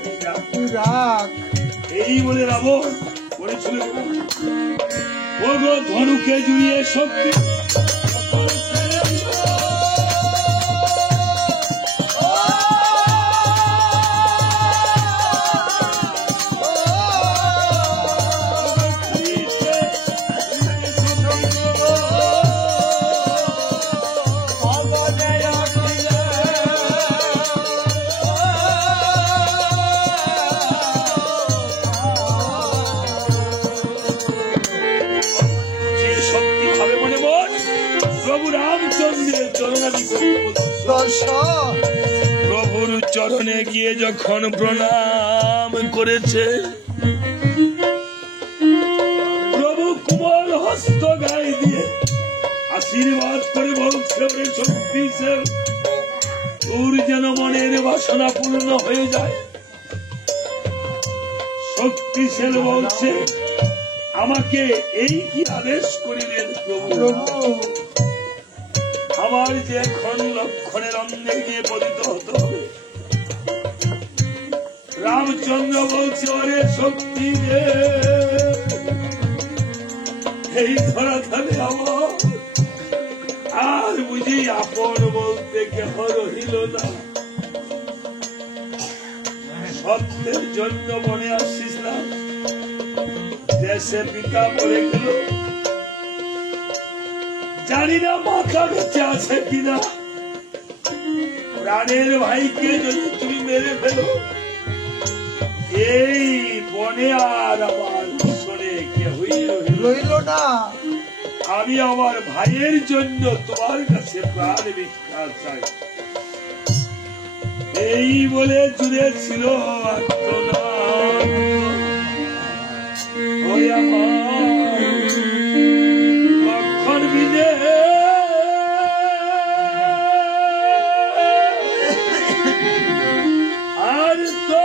রাখ। এই বলে রাবণ করেছিল ধনুকে জুড়িয়ে শক্তি প্রভুর চরণে গিয়ে যখন প্রণাম করেছে, প্রভু কোমল হস্ত গায়ে দিয়ে আশীর্বাদ করে বলছে শক্তিশালী, তোর যেন মনের বাসনা পূর্ণ হয়ে যায়। শক্তিশালী বলছে আমাকে এই কি আদেশ করিলেন প্রভু? আমার যে এখন লক্ষণের অঙ্গে গিয়ে পতিত হতে হবে। রামচন্দ্র বলছে ওরে শক্তি রে, এই ধরা থালে আমার আর বুঝি আপন বলতে কেহ রহিল না। সত্যের জন্য মনে আসিস না, দেশে পিতা পড়ে গেল, জানি না মাথা বেঁচে আছে কিনা। প্রাণের ভাইকে যদি তুমি মেরে ফেলো, এই বনে আর আমার শোনে কেহই রইল না। আমি আমার ভাইয়ের জন্য তোমার কাছে প্রাণ ভিক্ষা চাই। এই বলে জুড়ে ছিল লক্ষণ বিদে আর তো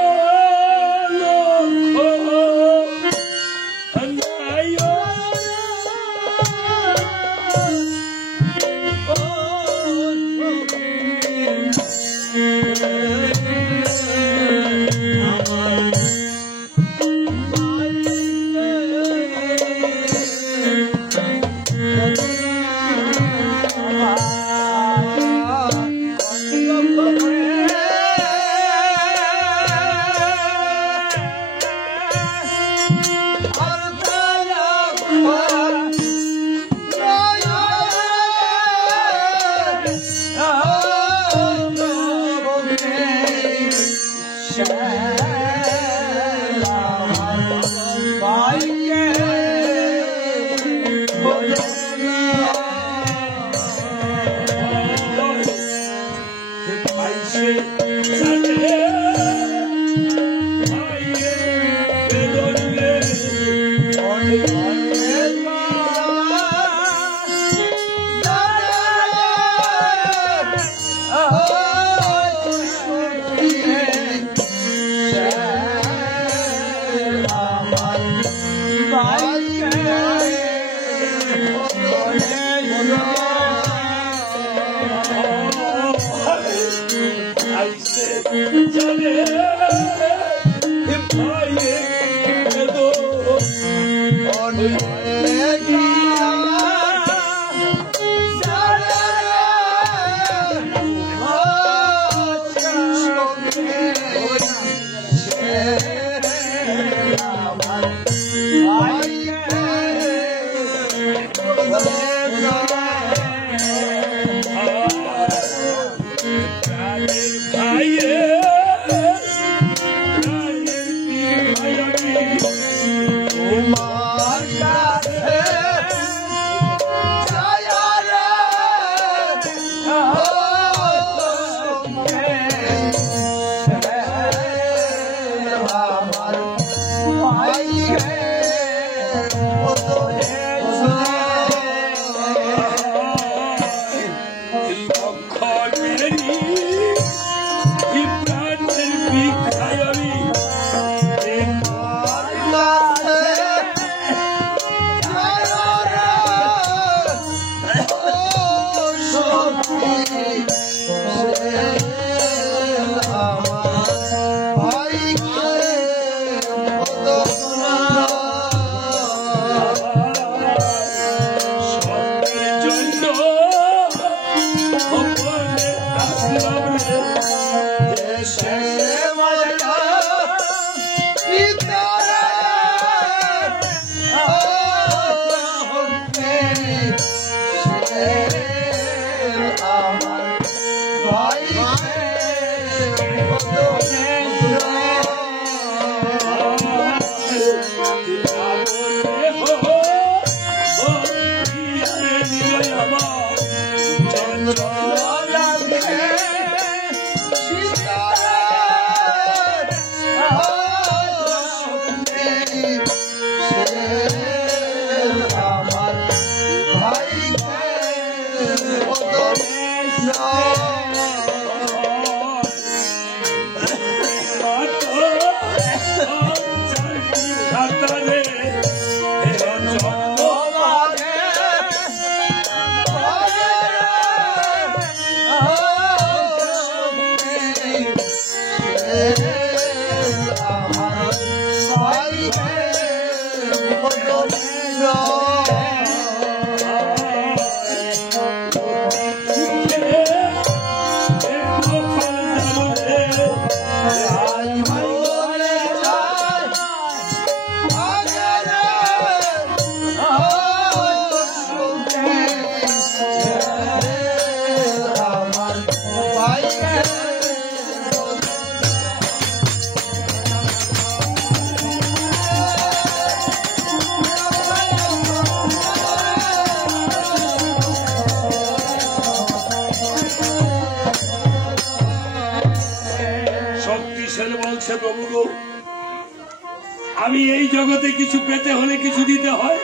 আমি এই জগতে কিছু পেতে হলে কিছু দিতে হয়।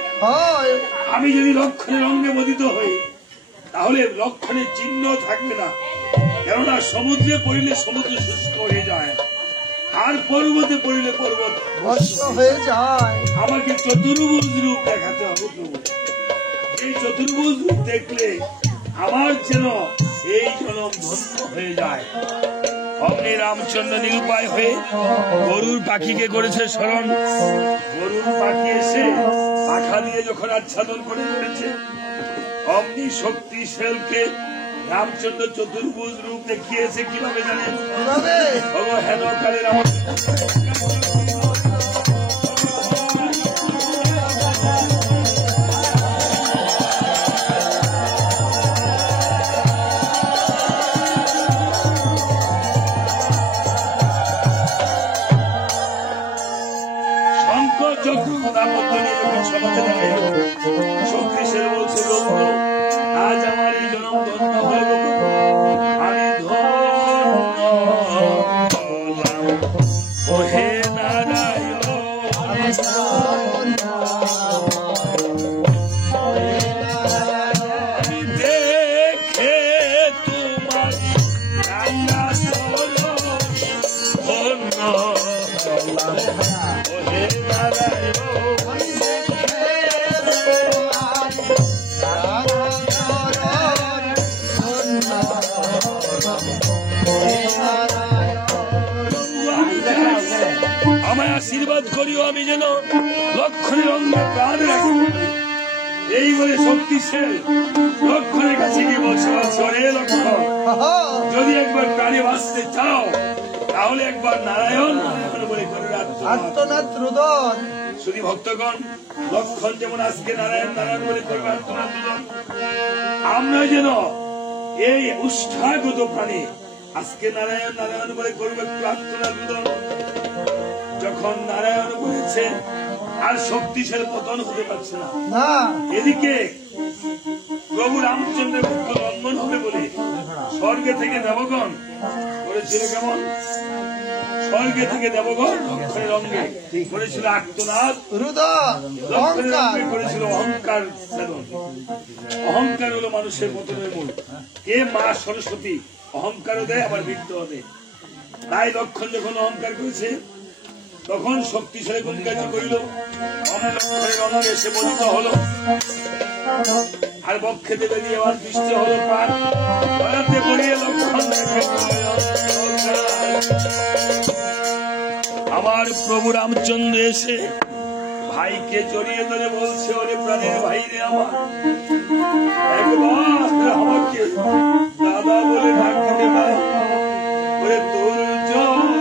আমি যদি লক্ষণের অঙ্গে মদিত হই তাহলে লক্ষণের চিহ্ন থাকবে না, কেননা সমুদ্রে পড়িলে সমুদ্র শুষ্ক হয়ে যায়, আর পর্বতে পড়িলে পর্বত ভস্ম হয়ে যায়। আমাকে চতুর্ভুজ রূপ দেখাতে হবে প্রভু। এই চতুর্ভুজ রূপ দেখলে আমার যেন এই জনম ধন্য হয়ে যায়। অমনি রামচন্দ্র নিরুপায় হয়ে গরুর পাখিকে করেছে স্মরণ। গরুর পাখি এসে পাখা দিয়ে যখন আচ্ছাদন করে ফেলেছে, অমনি শক্তিশালকে রামচন্দ্র চতুর্ভুজ রূপ দেখিয়েছে। কিভাবে জানেন? হেন কালে শক্তিশাল বলছে, আজ আমার এই জনম ধন্য হল, আমি ধন্য ওহে নারায়ণ। আমি দেখে তোমার রান্না ধন্য ওহে নারায়ণ। আশীর্বাদ করিও আমি যেন লক্ষণের অঙ্গে প্রাণ রাখি। এই বলে শক্তিশাল লক্ষণের কাছে গিয়ে বলছে, অরে লক্ষণ, যদি একবার প্রাণে বাঁচতে চাও তাহলে একবার নারায়ণ নারায়ণ বলে করে আত্মনাথ রুদন। শুধু ভক্তগণ, লক্ষণ যেমন আজকে নারায়ণ নারায়ণ বলে করবে আত্মনাথ রুদন, আমরা যেন এই উষ্ঠাগত প্রাণী আজকে নারায়ণ নারায়ণ বলে করবে আত্মনাথ রুদন। যখন নারায়ণ বলেছে আর শক্তিশালী পতন হতে পারছে না, এদিকে প্রভু রামচন্দ্রের ভক্ত লঙ্ঘন হবে বলে স্বর্গে থেকে দেবগণ করেছিল কেমন? স্বর্গে থেকে দেবগণ লক্ষণের অঙ্গে করেছিল আত্মনাথ রুদন, করেছিল অহংকার সেবন। অহংকার হলো মানুষের পতনের মূল। কে? মা সরস্বতী অহংকারও দেয়, আবার বিদ্যাও দেয়। তাই লক্ষণ যখন অহংকার করেছে তখন শক্তিশালী গুণকার্য করিল, লক্ষণের অঙ্গে এসে বলিত হলো, আর বক্ষে দেবে দিয়ে আবার দৃষ্টি হলো প্রাণ গলাতে পড়িয়ে লক্ষণ আমার প্রভু রামচন্দ্র এসে ভাইকে জড়িয়ে ধরে বলছে, ওরে প্রাণের ভাই রে আমার, একবার আমাকে দাদা বলে ডাকতে ভাই, ওরে তোর জন্য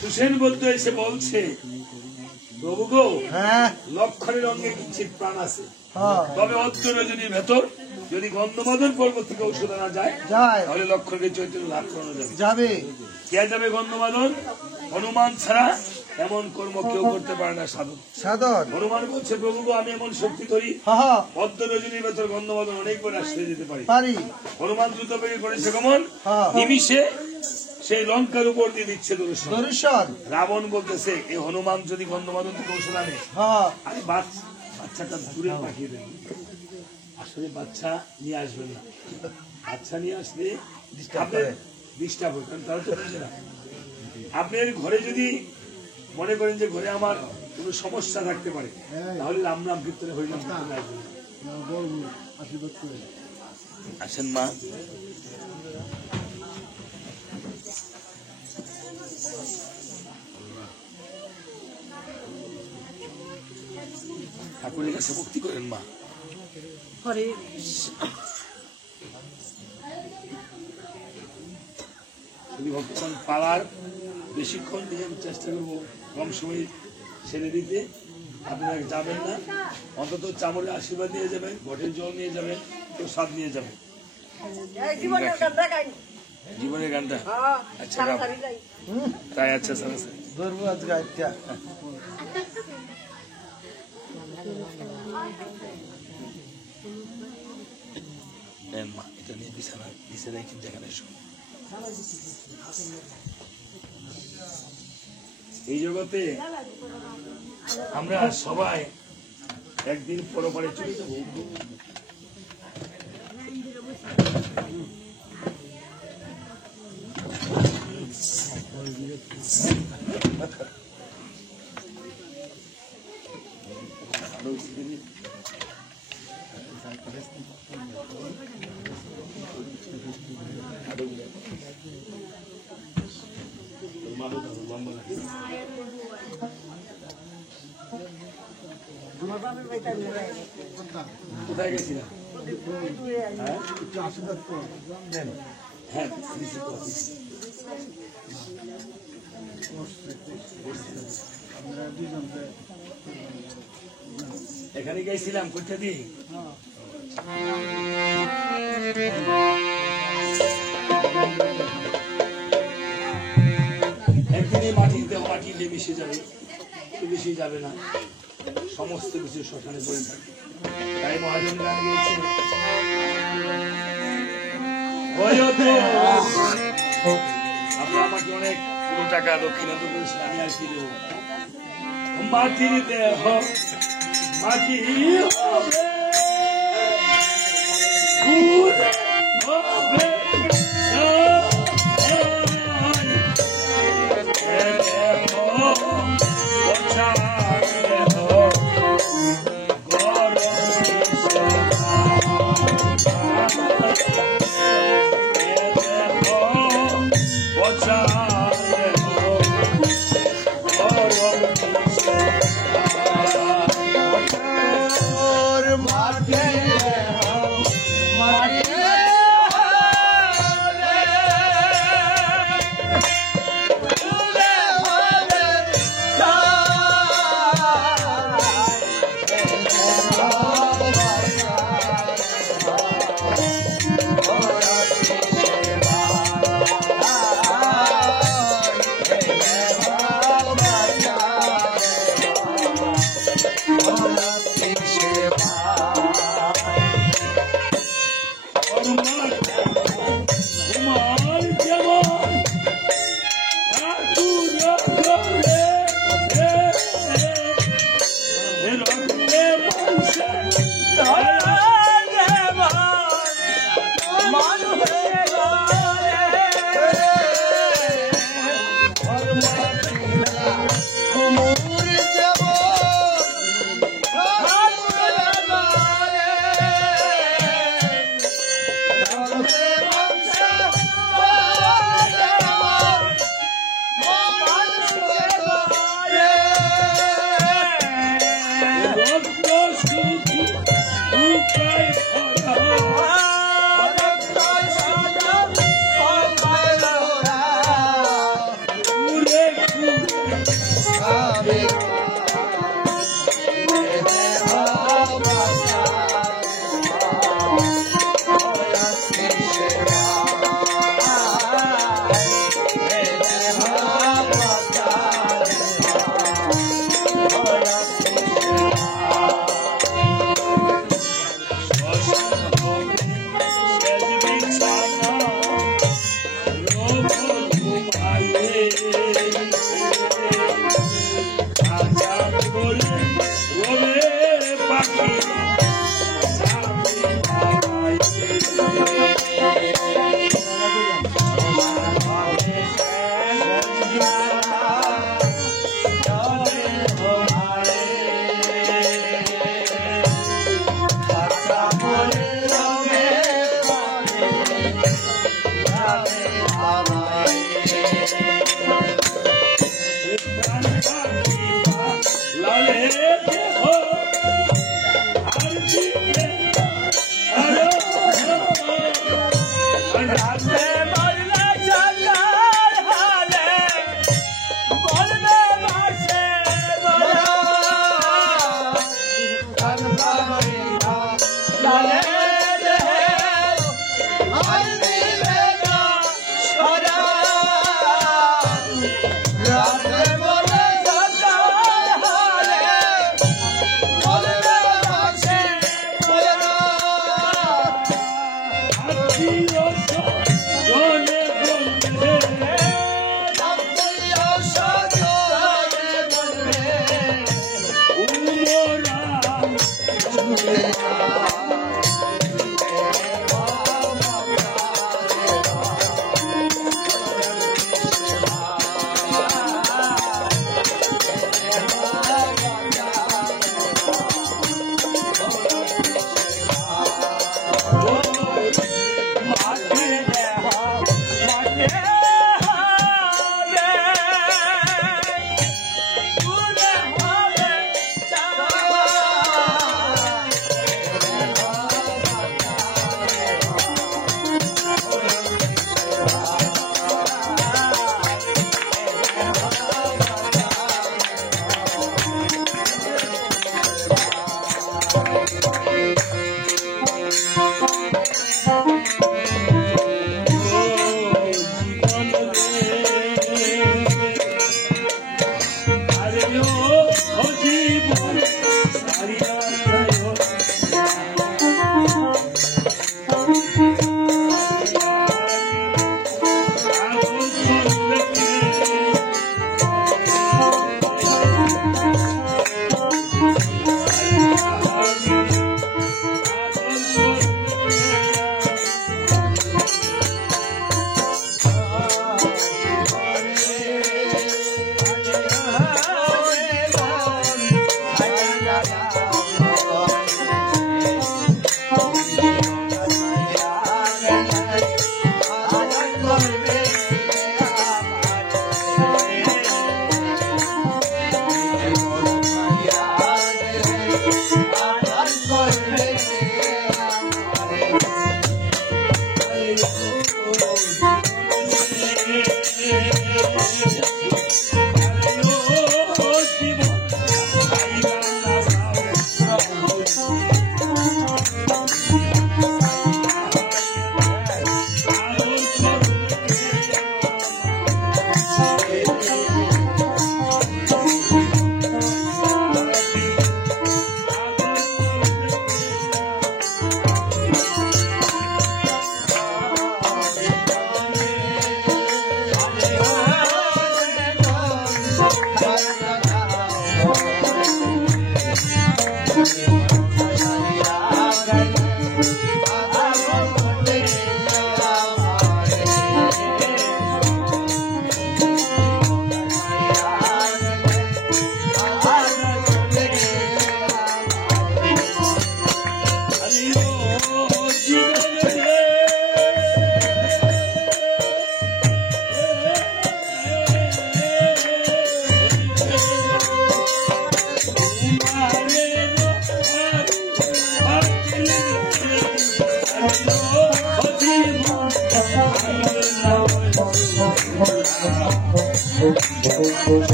সুসেন বলতে এসে বলছে প্রভু গো, হ্যাঁ লক্ষণের অঙ্গে কিঞ্চিত প্রাণ আছে, হ্যাঁ তবে অর্ধ রজনীর ভেতর যদি গন্ধমাদন পর্বত থেকে ঔষধ আনা যায় যায় তাহলে লক্ষণকে চৈতন্য লাভ করানো যাবে। যাবে কে যাবে গন্ধমাদন? হনুমান ছাড়া এমন কর্ম কেউ করতে পারে না সাধন। সাধন হনুমান বলছে প্রভু গো, আমি এমন শক্তি ধরি হ্যাঁ অর্ধ রজনীর ভেতর গন্ধমাদন অনেকবার আসতে যেতে পারি। পারি হনুমান দ্রুত বেগে করেছে গমন, হ্যাঁ নিমিষে সেই লঙ্কার উপর দিয়ে দিচ্ছে দর্শন। দর্শন রাবণ বলতেছে এই হনুমান যদি গন্ধমাদন থেকে ঔষধ আনে, হ্যাঁ আরে বাচ্চাটা দূরে পাঠিয়ে দেবে, আসলে বাচ্চা নিয়ে আসবে না। বাচ্চা নিয়ে আসলে ডিস্টার্ব হবে, কারণ তারা তো বুঝে না। আপনার ঘরে যদি মনে করেন যে ঘরে আমার কোনো সমস্যা থাকতে পারে, তাহলে রাম রাম কীর্তনে হরিনাম কীর্তনে আসবেন। আসেন মা, ঠাকুরের কাছে ভক্তি করেন মা। যদি ভক্তগণ পালার বেশিক্ষণ দিয়ে আমি চেষ্টা করবো কম সময় ছেড়ে দিতে। আপনারা যাবেন না, অন্তত চামড়ের আশীর্বাদ নিয়ে যাবেন, ঘটের জল নিয়ে যাবেন, প্রসাদ নিয়ে যাবেন। জীবনের গানটা আচ্ছা গাও। তাই আচ্ছা স্যার ধরবো আজ গাইডটা মা, এটা নিয়ে বিছানায় কিন্তু এখানে এসো। এই জগতে আমরা সবাই একদিন পরপারে চলে যাবো। কোথায় গেছিলাম? হ্যাঁ এখানে গেছিলাম, কোথা দিয়ে একদিনে মাটিতে মিশে যাবে, বেশি যাবে না, সমস্ত কিছু শ্মশানে পড়ে থাকে। তাই মহাজন গান গেয়েছে, আপনারা আমাকে অনেক পুরো টাকা দক্ষিণা তো করেছেন, আমি আর কি দেবো? মাটির দেহ মাটি হবে,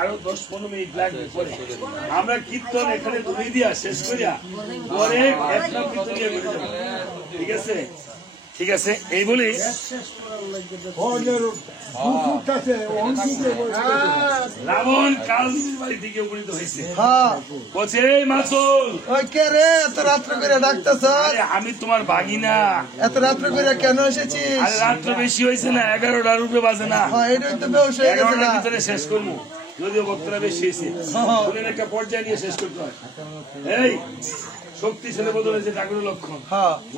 আরো 10-15 মিনিট লাগবে পরে আমরা কীর্তন এখানে ধরে দিয়া শেষ করিয়া পরে একটা কীর্তন নিয়ে বেরিয়ে যাবো। ঠিক আছে, ঠিক আছে। এই বলি রাবণ কালদিনীর বাড়ি থেকে উপনীত হয়েছে। বলছে এই মাসুল, ওই কে রে এত রাত্র করে ডাকতেছ? আরে আমি তোমার ভাগিনা। এত রাত্র করে কেন এসেছিস? আরে রাত্র বেশি হয়েছে না, 11টার উপরে বাজে না, এটাই তো বেউস হয়ে গেছে 11টার না। ভিতরে শেষ করবো। যদিও বক্তরা বেশি হয়েছে, বলেন একটা পর্যায়ে নিয়ে শেষ করতে হয়। এই শক্তি ছেলে বদল হয়েছে ঠাকুরের লক্ষণ।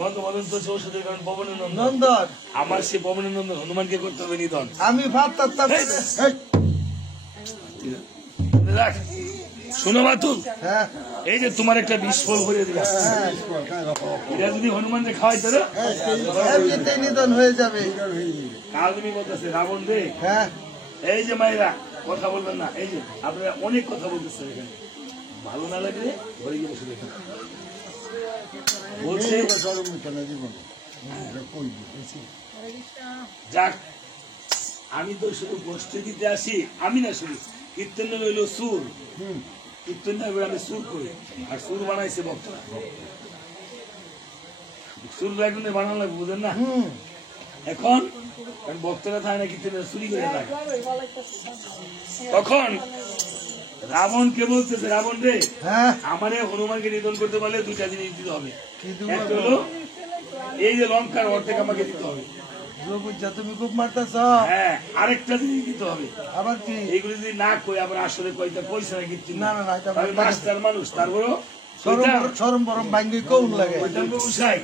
বন্ধ বলেন তো ঔষধের কারণ পবনের নন্দন। নন্দন আমার সে পবনের নন্দন হনুমানকে করতে হবে নিধন। আমি ভাবতাম রাখ শোনো বাতুল, হ্যাঁ এই যে তোমার একটা বিস্ফল করে দিলাম, এটা যদি হনুমানকে খাওয়াই তাহলে এমনিতেই নিধন হয়ে যাবে। কাল তুমি বলতেছে রাবণ রে, হ্যাঁ এই যে মায়েরা কথা বলবেন না, এই যে আপনারা অনেক কথা বলতেছেন এখানে, ভালো না লাগলে ঘরে গিয়ে বসে দেখেন। বলছে যাক, আমি তো শুধু গোষ্ঠী দিতে আসি, আমি না শুধু কীর্তন হইল সুর, কীর্তনটা আমি সুর করি, আর সুর বানাইছে ভক্তরা। সুর একজনে বানানো লাগবে, বুঝেন না? এখন ভক্তরা থাকে না কীর্তন চুরি করে থাকে। তখন রাবণকে বলতেছে, রাবণ রে আমারে হনুমানকে নিধন করতে পারলে দুইটা জিনিস দিতে হবে। একটা হলো এই যে লঙ্কার অর্ধেক আমাকে দিতে হবে, তুমি খুব মারতেছ। হ্যাঁ, আরেকটা জিনিস দিতে হবে। আবার কি? এইগুলো যদি না কই আবার আসলে কইতে পয়সা না কীর্তি না না না, মাস্টার মানুষ, তারপরও সরম বরম ভাঙ্গি কোন লাগে উসাই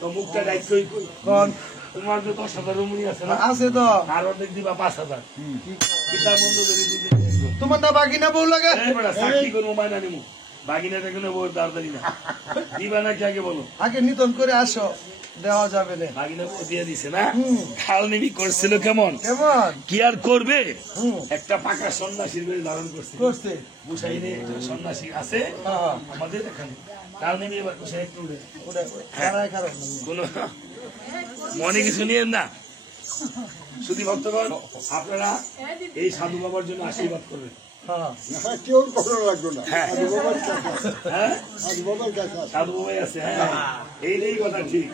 তো মুখটা দায়িত্বই কই। কোন তোমার যে 10,000 রুমুনি আছে না, আছে তো, আর অর্ধেক দিবা 5,000। কিতা বন্ধু যদি তোমার না বাকি না বউ লাগে? সাক্ষী করবো মায়না নিমু, বাগিনাটা কোনো বউ তাড়াতাড়ি না দিবা নাকি আগে বলো? আগে নিধন করে আসো, দেওয়া যাবে না। বাগিনা বউ দিয়ে দিছে না, খাল নিবি করছিল কেমন কেমন কি আর করবে, একটা পাকা সন্ন্যাসীর বেশ ধারণ করছে। করছে বুসাইরে একটা সন্ন্যাসী আছে আমাদের এখানে, কাল নিবি এবার বুসাই একটু উঠে কোনো মনে কিছু নিয়েন না। শুধু ভক্তগণ আপনারা এই সাধু বাবার জন্য আশীর্বাদ করবেন। কেউ কখনো লাগবে না, হ্যাঁ হ্যাঁ সাধু বাবাই সাধু বাবাই আছে। আছে, হ্যাঁ এই কথা ঠিক।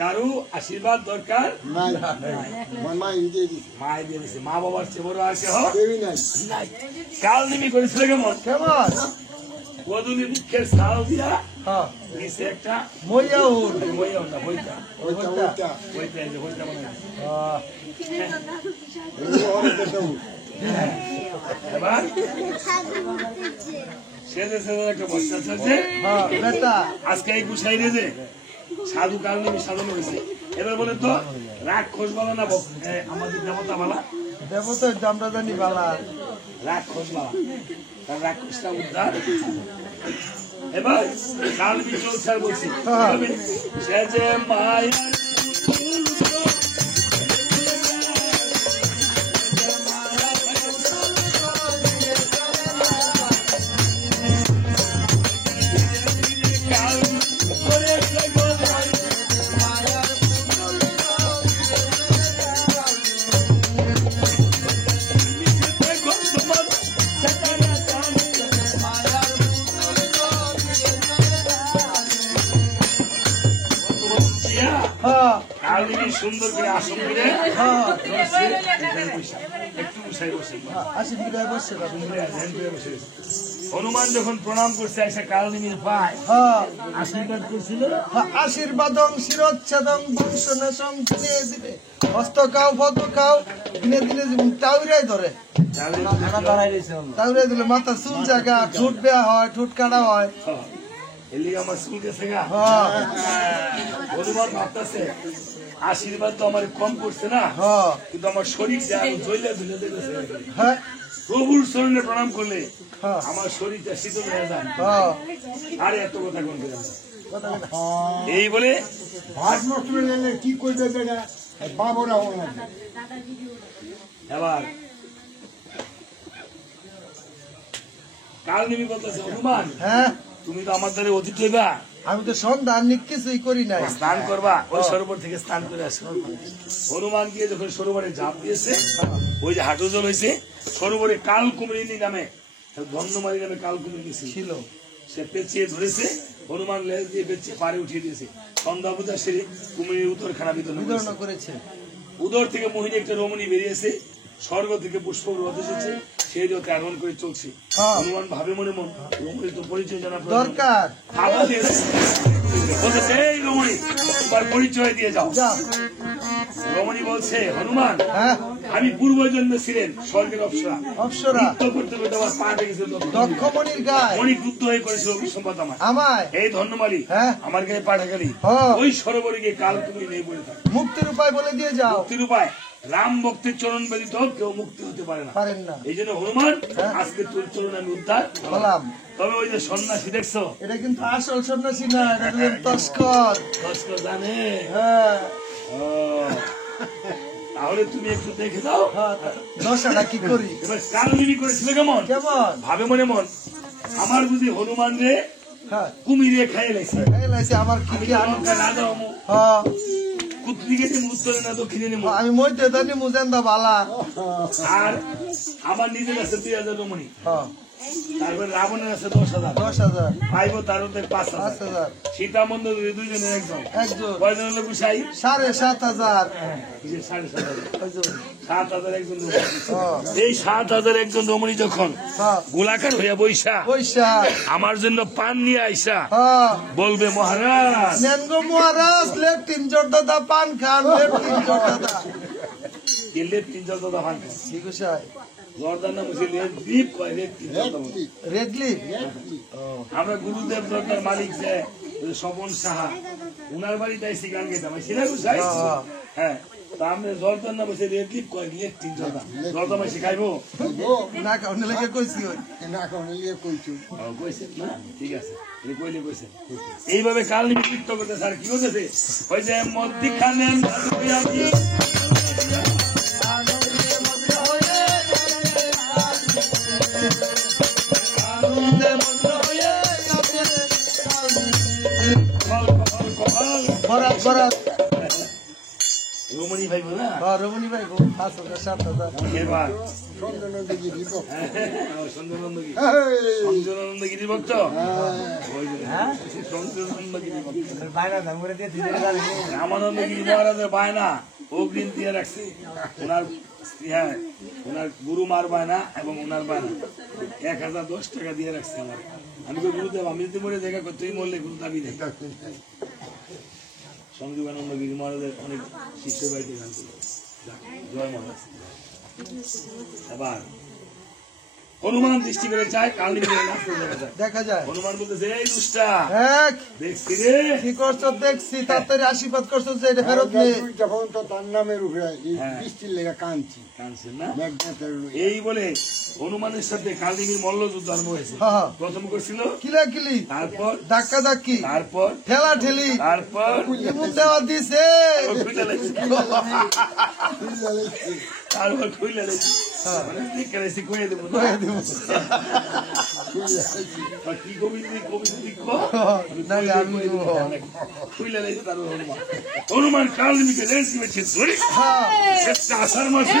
কারো আশীর্বাদ দরকার নাই, মাই দিয়ে দিছে, মায়ের দিয়ে দিছে, মা বাবার চেয়ে বড় আছে কেউই নাই। কাল নিমি করেছিল কেমন কেমন কদুলি বৃক্ষের ছাল দিয়া নিচে একটা মইয়া উঠ বইটা না বইটা ওইটা ওইটা বইটা এই যে বইটা বানাই এবার সেজে সেজে একটা বস্তা চলছে। বেটা আজকে এই গুছাই যে সাধু কাল নিমি সাজানো হয়েছে। এবার বলে তো রাক্ষস বলা না আমাদের দেবতা বলা, দেবতা আমরা জানি বালা রাক্ষস বলা, তার রাক্ষসটা উদ্ধার। এবার কাল বিচল স্যার বলছি সে যে মায়া সুন্দর করে আসন করে একটু বসে বসে হনুমান যখন প্রণাম করছে এসে কালনিমির পায় আশীর্বাদ করছিল, আশীর্বাদং শিরোচ্ছেদং বংশনাশং দিনে দিনে হস্ত খাও ফত খাও দিনে দিনে টাউরাই ধরে টাউরাই দিলে মাথা চুল জায়গা ঠোঁট বেয়া হয় ঠোঁট কাটা হয়। এলি আমার চুল গেছে গা হনুমান ভাবতেছে আশীর্বাদ তো আমার কম করছে না, কিন্তু আমার শরীর জ্বলে ধুলে দিতেছে। প্রভুর চরণে প্রণাম করলে আমার শরীরটা শীতল হয়ে যায়। আর এত কথা কোন এই বলে ভাত নষ্ট হলে কি করবে না বাবরা এবার কাল নিমি বলতেছে হনুমান তুমি তো আমার দ্বারা অতীত হইবা, আমি তো সন্ধান কিছুই করি নাই। স্নান করবা, ওই সরোবর থেকে স্নান করে আসো। হনুমান গিয়ে যখন সরোবরে ঝাঁপ দিয়েছে, ওই যে হাঁটু জল হয়েছে, সরোবরে কাল কুমিরিনী নামে, ধন্যমারি নামে কাল কুমিরিনী ছিল। সে পেঁচিয়ে ধরেছে, হনুমান লেজ দিয়ে পেঁচিয়ে পারে উঠিয়ে দিয়েছে। সন্ধ্যা পূজা সেরে কুমিরের উদরখানা বিতরণ করেছে। উদর থেকে মোহিনী একটা রমণী বেরিয়েছে, স্বর্গ থেকে পুষ্প রথ এসেছে, সেই রথে আগমন করে চলছে। হনুমান ভাবে মনে মন, রমণী তো পরিচয় জানা দরকার। বলতেছে, এই রমণী তোমার পরিচয় দিয়ে যাও। রমণী বলছে, হনুমান আমি পূর্ব জন্মে ছিলেন স্বর্গের অপ্সরা। নৃত্য করতে করতে আমার পা লেগেছে দক্ষ মণির গায়ে, মণি ক্রুদ্ধ হয়ে করেছিল অভিসম্পাদ আমায়। এই ধন্যমালী আমার গায়ে পা ঢাকালি, ওই সরোবরে গিয়ে কাল তুমি নেই বলে থাকো। মুক্তির উপায় বলে দিয়ে যাও। মুক্তির উপায়, রাম ভক্তের চরণ ব্যতীত কেউ মুক্তি হতে পারে না। এই জন্য হনুমান আজকে তোর চরণ আমি উদ্ধার হলাম। তবে ওই যে সন্ন্যাসী দেখছো, এটা কিন্তু আসল সন্ন্যাসী না, এটা তস্কর। তস্কর জানে। হ্যাঁ, তাহলে তুমি একটু দেখে দাও দশাটা কি করি। এবার কালবিনি করেছিল কেমন কেমন ভাবে মনে মন, আমার বুঝি হনুমান রে কুমিরে খাইয়ে লাগছে, আমার কি কি রাজা হমু কুতলিকে উত্তরে না দক্ষিণে নেবো, আমি মধ্যে জানি মুজেন্দা বালা। আর আমার নিজের আছে 2000 রমণী, তারপরে রাবণের আছে 10,000 পাইব, তার মধ্যে 5,000। সীতা মন্দির দুইজনের একজন কয়জন হলো গুসাই 7,500। 7,000 একজন। এই 7,000 একজন রমণী যখন গোলাকার হইয়া বৈশা আমার জন্য পান নিয়ে আইসা বলবে, মহারাজ নেনগো মহারাজ, লেফটিন জর্দাদা পান খান, লেফটিন জর্দাদা। কি লেফটিন জর্দাদা পান খান? ঠিক আছে। জর্দার নাম হচ্ছে রেড লিপ, কয় লেফটিন জর্দা। Red lip. আমরা গুরুদেব জর্দার মালিক যে স্বপন সাহা, উনার বাড়িতে আইসি গান গেতাম, সিনা গুছাই। হ্যাঁ, তা আমরা জর্দার নাম হচ্ছে রেড লিপ, কয় লেফটিন জর্দা। জর্দা মাসি খাইবো না, কারণে লেগে কইছি। কইছেন না? ঠিক আছে, কইলে কইছেন। এইভাবে কাল নৃত্য করতে স্যার কি হতেছে, ওই যে মধ্যিখানে রমণী ভাই না, রমণী ভাই 5,000 7,000। সঞ্জনানন্দগিরি ভক্ত, রামানন্দগিরি মহারাজের বায়না অগ্রিম দিয়ে রাখছে। ওনার ওনার গুরু মার বায়না এবং ওনার বায়না 1010 টাকা দিয়ে রাখছে আমার। আমি তো গুরুদেব, আমি যদি মরে দেখা করতেই মরলে গুরু দাবি নেই। সংযোগানন্দ গিরি মহারাজের অনেক শিষ্য বাড়িতে গান করল। জয় মহারাজ। এবার হনুমান দৃষ্টি করে চায়, কাল দেখা যায়। হনুমান বলতেছে, এই দুষ্টা দেখছি রে, কি করছো দেখছি, তাড়াতাড়ি আশীর্বাদ করছো যে এটা ফেরত নে। যখন তো তার নামের উপরে বৃষ্টির লেগে কাঁদছেন না, এই বলে হনুমানের সাথে কালদিঘির মল্লযুদ্ধ আরম্ভ হয়েছে। প্রথম করছিল কিলাকিলি, তারপর ধাক্কা ধাক্কি, তারপর ঠেলা ঠেলি, তারপর দেওয়া দিছে, তারপর খুইলা লেগেছে। হনুমান কালদিঘিকে ধরে আষাঢ় মাসে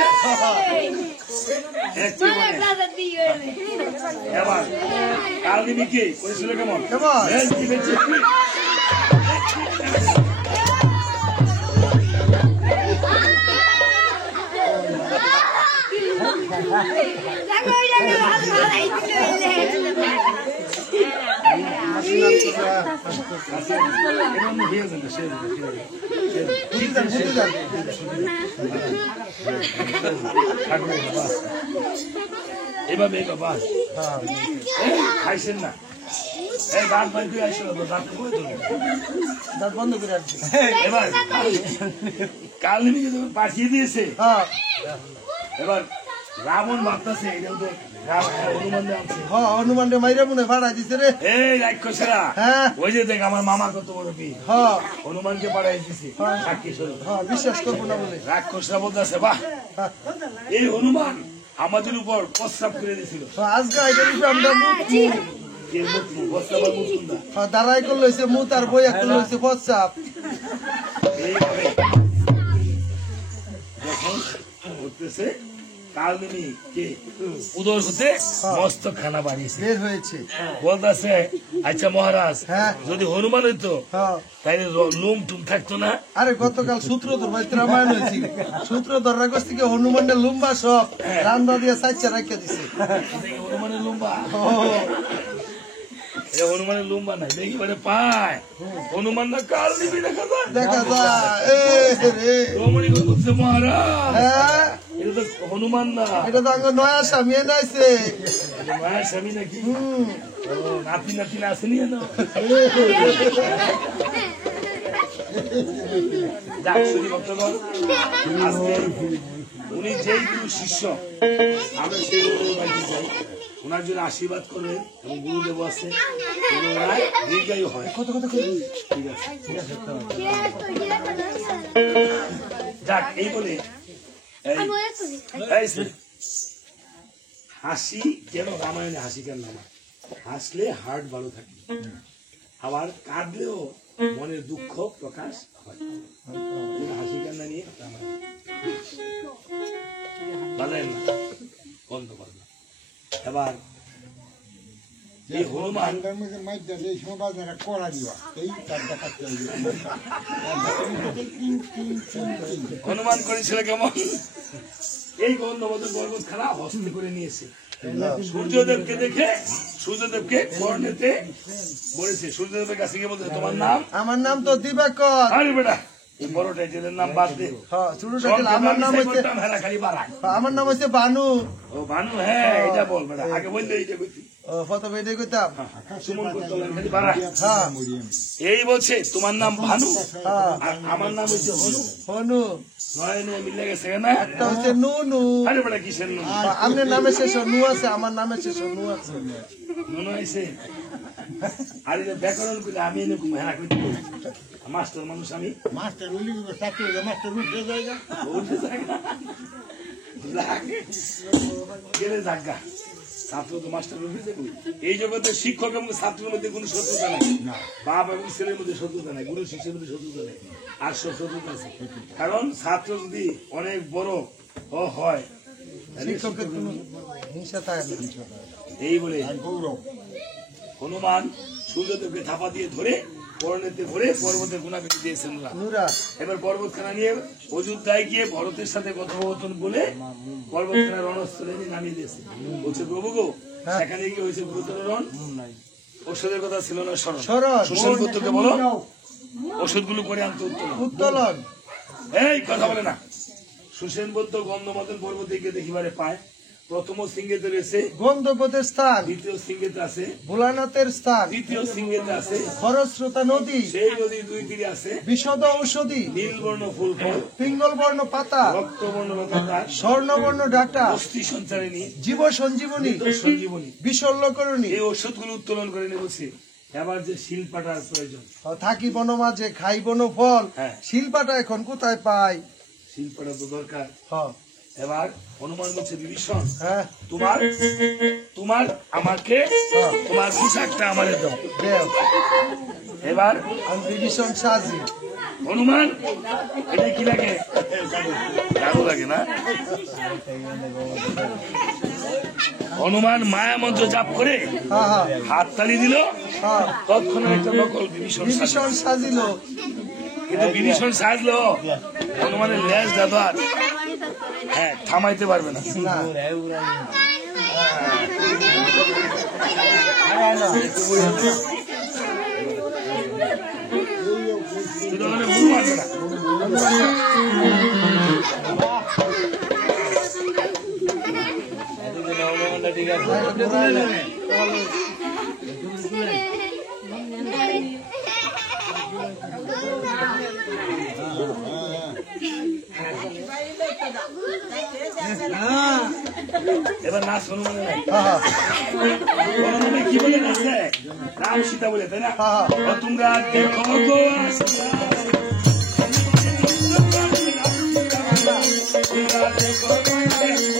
এবার কালদিঘিকে করেছিল কেমন এভাবে বাবা খাইছেন না, দাঁত বাড়ি দিয়ে আসলো, দাঁত বন্ধ করে আসছে। এবার কালদিঘিকে যখন পাঠিয়ে দিয়েছে, এবার রাবণ ভাবতেছে হনুমান মাইরা মনে ভাড়া দিছে রে। এই রাক্ষসেরা, ওই যে দেখ আমার মামা কত বড় বীর, হনুমানকে পাঠাই দিছে সাক্ষী স্বরূপ, বিশ্বাস করবো না বলে। রাক্ষসরা বলতেছে, বাহ এই হনুমান আমাদের উপর প্রস্রাব করে দিয়েছিল, আজকে আমরা কে মুতমু বস্তা বা মুতুন্দা দাঁড়াই করে লইছে মুত আর বই একটা লইছে পচাপ এইভাবে যখন উঠতেছে কালমিনী কে উদর হতে মস্ত খানা বাড়িয়েছে বের হয়েছে বলতেছে আচ্ছা মহারাজ হ্যাঁ। যদি হনুমান হইতো হ্যাঁ। তাইলে লুম টুম থাকতো না। আরে গতকাল সূত্রধর ভাই রামায়ণ হয়েছিল সূত্রধররা কাছ থেকে হনুমানের লুম্বা সব রান্দা দিয়ে সাইচা রাখিয়া দিছে দেখি হনুমানের লুম্বা ও, এ হনুমানের লুম্বা নাই দেখি মানে পায় হনুমান না কাল দিবি দেখা যায় দেখা যায় এ রে রমণী বলছে মহারাজ হ্যাঁ এটা তো হনুমান না এটা তো আঙ্গ নয়া স্বামী নাইছে এটা মায়ের স্বামী নাকি ও, নাতি নাতি আসেনি না যাক শুনি ভক্তগণ আজকে উনি যেই গুরু শিষ্য আমরা সেই গুরু বাড়িতে যাই ওনার জন্য আশীর্বাদ করবেন এবং গুরুদেব আছে ওনার দীর্ঘায়ু হয় কত কত করে ঠিক আছে যাক এই বলে এই যে, হাসি কেন রামায়ণে হাসি কেন নামা হাসলে হার্ট ভালো থাকে আবার কাঁদলেও মনের দুঃখ প্রকাশ হয় হাসি কান্না নিয়ে বাজায় না বন্ধ করবে এবার এই হনুমান হনুমান করেছিল কেমন এই গন্ধবধ পর্বত খেলা হস্তে করে নিয়েছে সূর্যদেবকে দেখে সূর্যদেবকে কর্ণেতে বলেছে সূর্যদেবের কাছে গিয়ে বলছে তোমার নাম আমার নাম তো দিবাকর আরে বেটা এই বড় টাইটেলের নাম বাদ দে হ্যাঁ ছোট টাইটেল আমার নাম হচ্ছে হেলা খালি বাড়ায় আমার নাম হচ্ছে বানু ও ভানু হ্যাঁ এটা বল বেটা আগে বললে এইটা বলতি ও প্রথমে এটাই কইতাম সুমন করতে হবে, খালি বাড়ায় হ্যাঁ এই বলছে তোমার নাম ভানু হ্যাঁ আর আমার নাম হচ্ছে হনু হনু নয় নয় মিলে গেছে না একটা হচ্ছে নুনু আরে বেটা কিসের নুন আপনার নামে শেষ নু আছে আমার নামে শেষ নু আছে নুন হয়েছে আর এটা ব্যাকরণ করে আমি এনে হেলা করতে মাস্টার মানুষ আমি মাস্টার উলি মাস্টার উঠে জায়গা বলতে চাই না গেলে জাগা ছাত্র তো মাস্টার উঠেছে এই জগতে শিক্ষক এবং ছাত্রের মধ্যে কোনো শত্রুতা নাই বাপ এবং ছেলের মধ্যে শত্রুতা নাই গুরু শিষ্যের মধ্যে শত্রুতা নেই আর সব শত্রুতা আছে কারণ ছাত্র যদি অনেক বড় হয় তাহলে শিক্ষকের কোনো হিংসা থাকে না এই বলে গৌরব হনুমান সূর্যদেবকে থাপা দিয়ে ধরে পরনেতে ভরে পর্বতের গুণা কেটে দিয়েছেন ওরা। নুরা এবার পর্বতখানা নিয়ে অযোধ্যায় গিয়ে ভরতের সাথে কথোপকথন বলে পর্বতখানা রণস্থলে নিয়ে নামিয়ে দিয়েছে বলছে প্রভু গো সেখানে গিয়ে হয়েছে গুরুতর রণ ওষুধের কথা ছিল না স্মরণ স্মরণ। সুশান পুত্রকে বলো ওষুধগুলো করে আনতে উত্তোলন উত্তোলন এই কথা বলে না সুসেন বৌদ্ধ গন্ধমদন পর্বতে গিয়ে দেখিবারে পায় প্রথম সিংহেতে রয়েছে গন্ধপথের স্থান দ্বিতীয় সিংহেতে আছে ভোলানাথের স্থান তৃতীয় সিংহেতে আছে খরস্রোতা নদী সেই নদীর দুই তীরে আছে বিশদ ঔষধি নীলবর্ণ ফুল ফল পিঙ্গল বর্ণ পাতা রক্তবর্ণ লতাদার স্বর্ণবর্ণ ডাটা অস্থি সঞ্চারিণী জীব সঞ্জীবনী সঞ্জীবনী বিশল্যকরণী এই ওষুধগুলো উত্তোলন করে নিয়ে বলছে এবার যে শিলপাটার প্রয়োজন থাকি বন মাঝে খাই বন ফল হ্যাঁ। শিল্পাটা এখন কোথায় পাই শিলপাটা তো দরকার হ্যাঁ এবার হনুমান বলছে বিভীষণ হ্যাঁ তোমার আমাকে তোমার পোশাকটা আমাদের দাও দেও এবার আমি বিভীষণ সাজি হনুমান এটা কি লাগে দারু লাগে না হনুমান মায়া মন্ত্র জাপ করে হ্যাঁ হ্যাঁ হাততালি দিল হ্যাঁ তৎক্ষণাৎ একটা নকল বিভীষণ সাজলো। বিভীষণ সাজিল কিন্তু বিভীষণ সাজলো হনুমানের লেজ দাদার হ্যাঁ থামাইতে পারবে না না শুধু মানে ভুল মারবে না এবার নাচ হনুমানের নাই হ্যাঁ হনুমানে কি বলে নাচছে রাম সীতা বলে তাই না হ্যাঁ। ও তোমরা দেখো গো আসিয়া। তোমরা দেখো গো আসিয়া।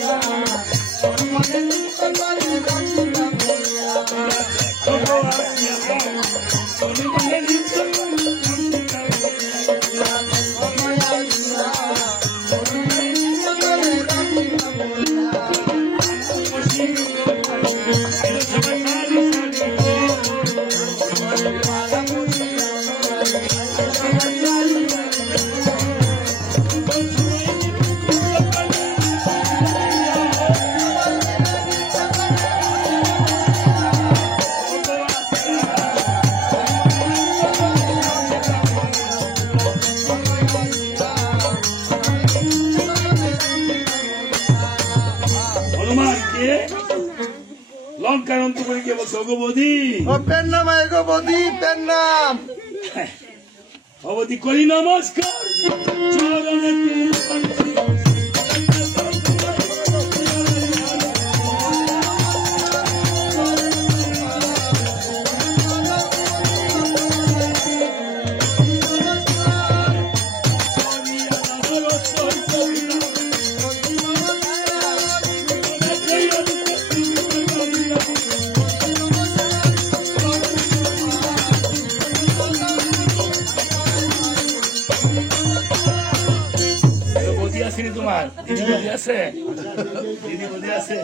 হনুমানকে লঙ্কার অন্তপুরে গিয়ে বলছে অগবধি ও পেন নাম এগো বদি পেন নাম অবধি করি নমস্কার চরণে বধি আছে নি তোমার দিদি বধি আছে দিদি বধি আছে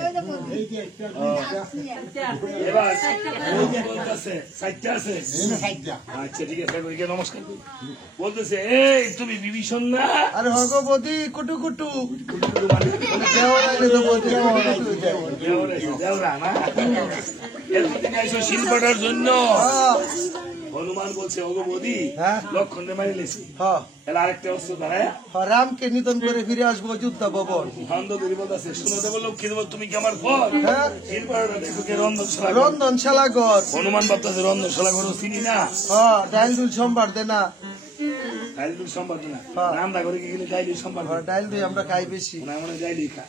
এবার বলতেছে সাইটটা আছে আচ্ছা ঠিক আছে ওইকে নমস্কার করি। বলতেছে এই তুমি বিভীষণ না আরে হগো বদি কুটু কুটু মানে দেওয়ালে তো বদি দেওরা না এতদিন আইসো শিল্পটার জন্য হনুমান বলছে অগবধি হ্যাঁ। লক্ষণ মারি লেছি হ্যাঁ এলা আরেকটা অস্ত্র দাঁড়ায় রামকে নিধন করে ফিরে আসবো যুদ্ধা ভবন ভণ্ড দেবী বলতেছে শুনো দেব লক্ষ্মী দেব তুমি কি আমার ফল হ্যাঁ শিল্পটা দেখো কে রন্ধনশালা ঘর। রন্ধনশালা ঘর হনুমান ভাবতেছে রন্ধনশালা ঘর চিনি না হ্যাঁ ডাইল দুল সম্ভার দে না ডাইলুর সম্ভব না হ্যাঁ। রান্না করে গেলে ডাইলুর সম্ভব হ্যাঁ, ডাইল দুই আমরা খাই বেশি মনে ডাইলি খা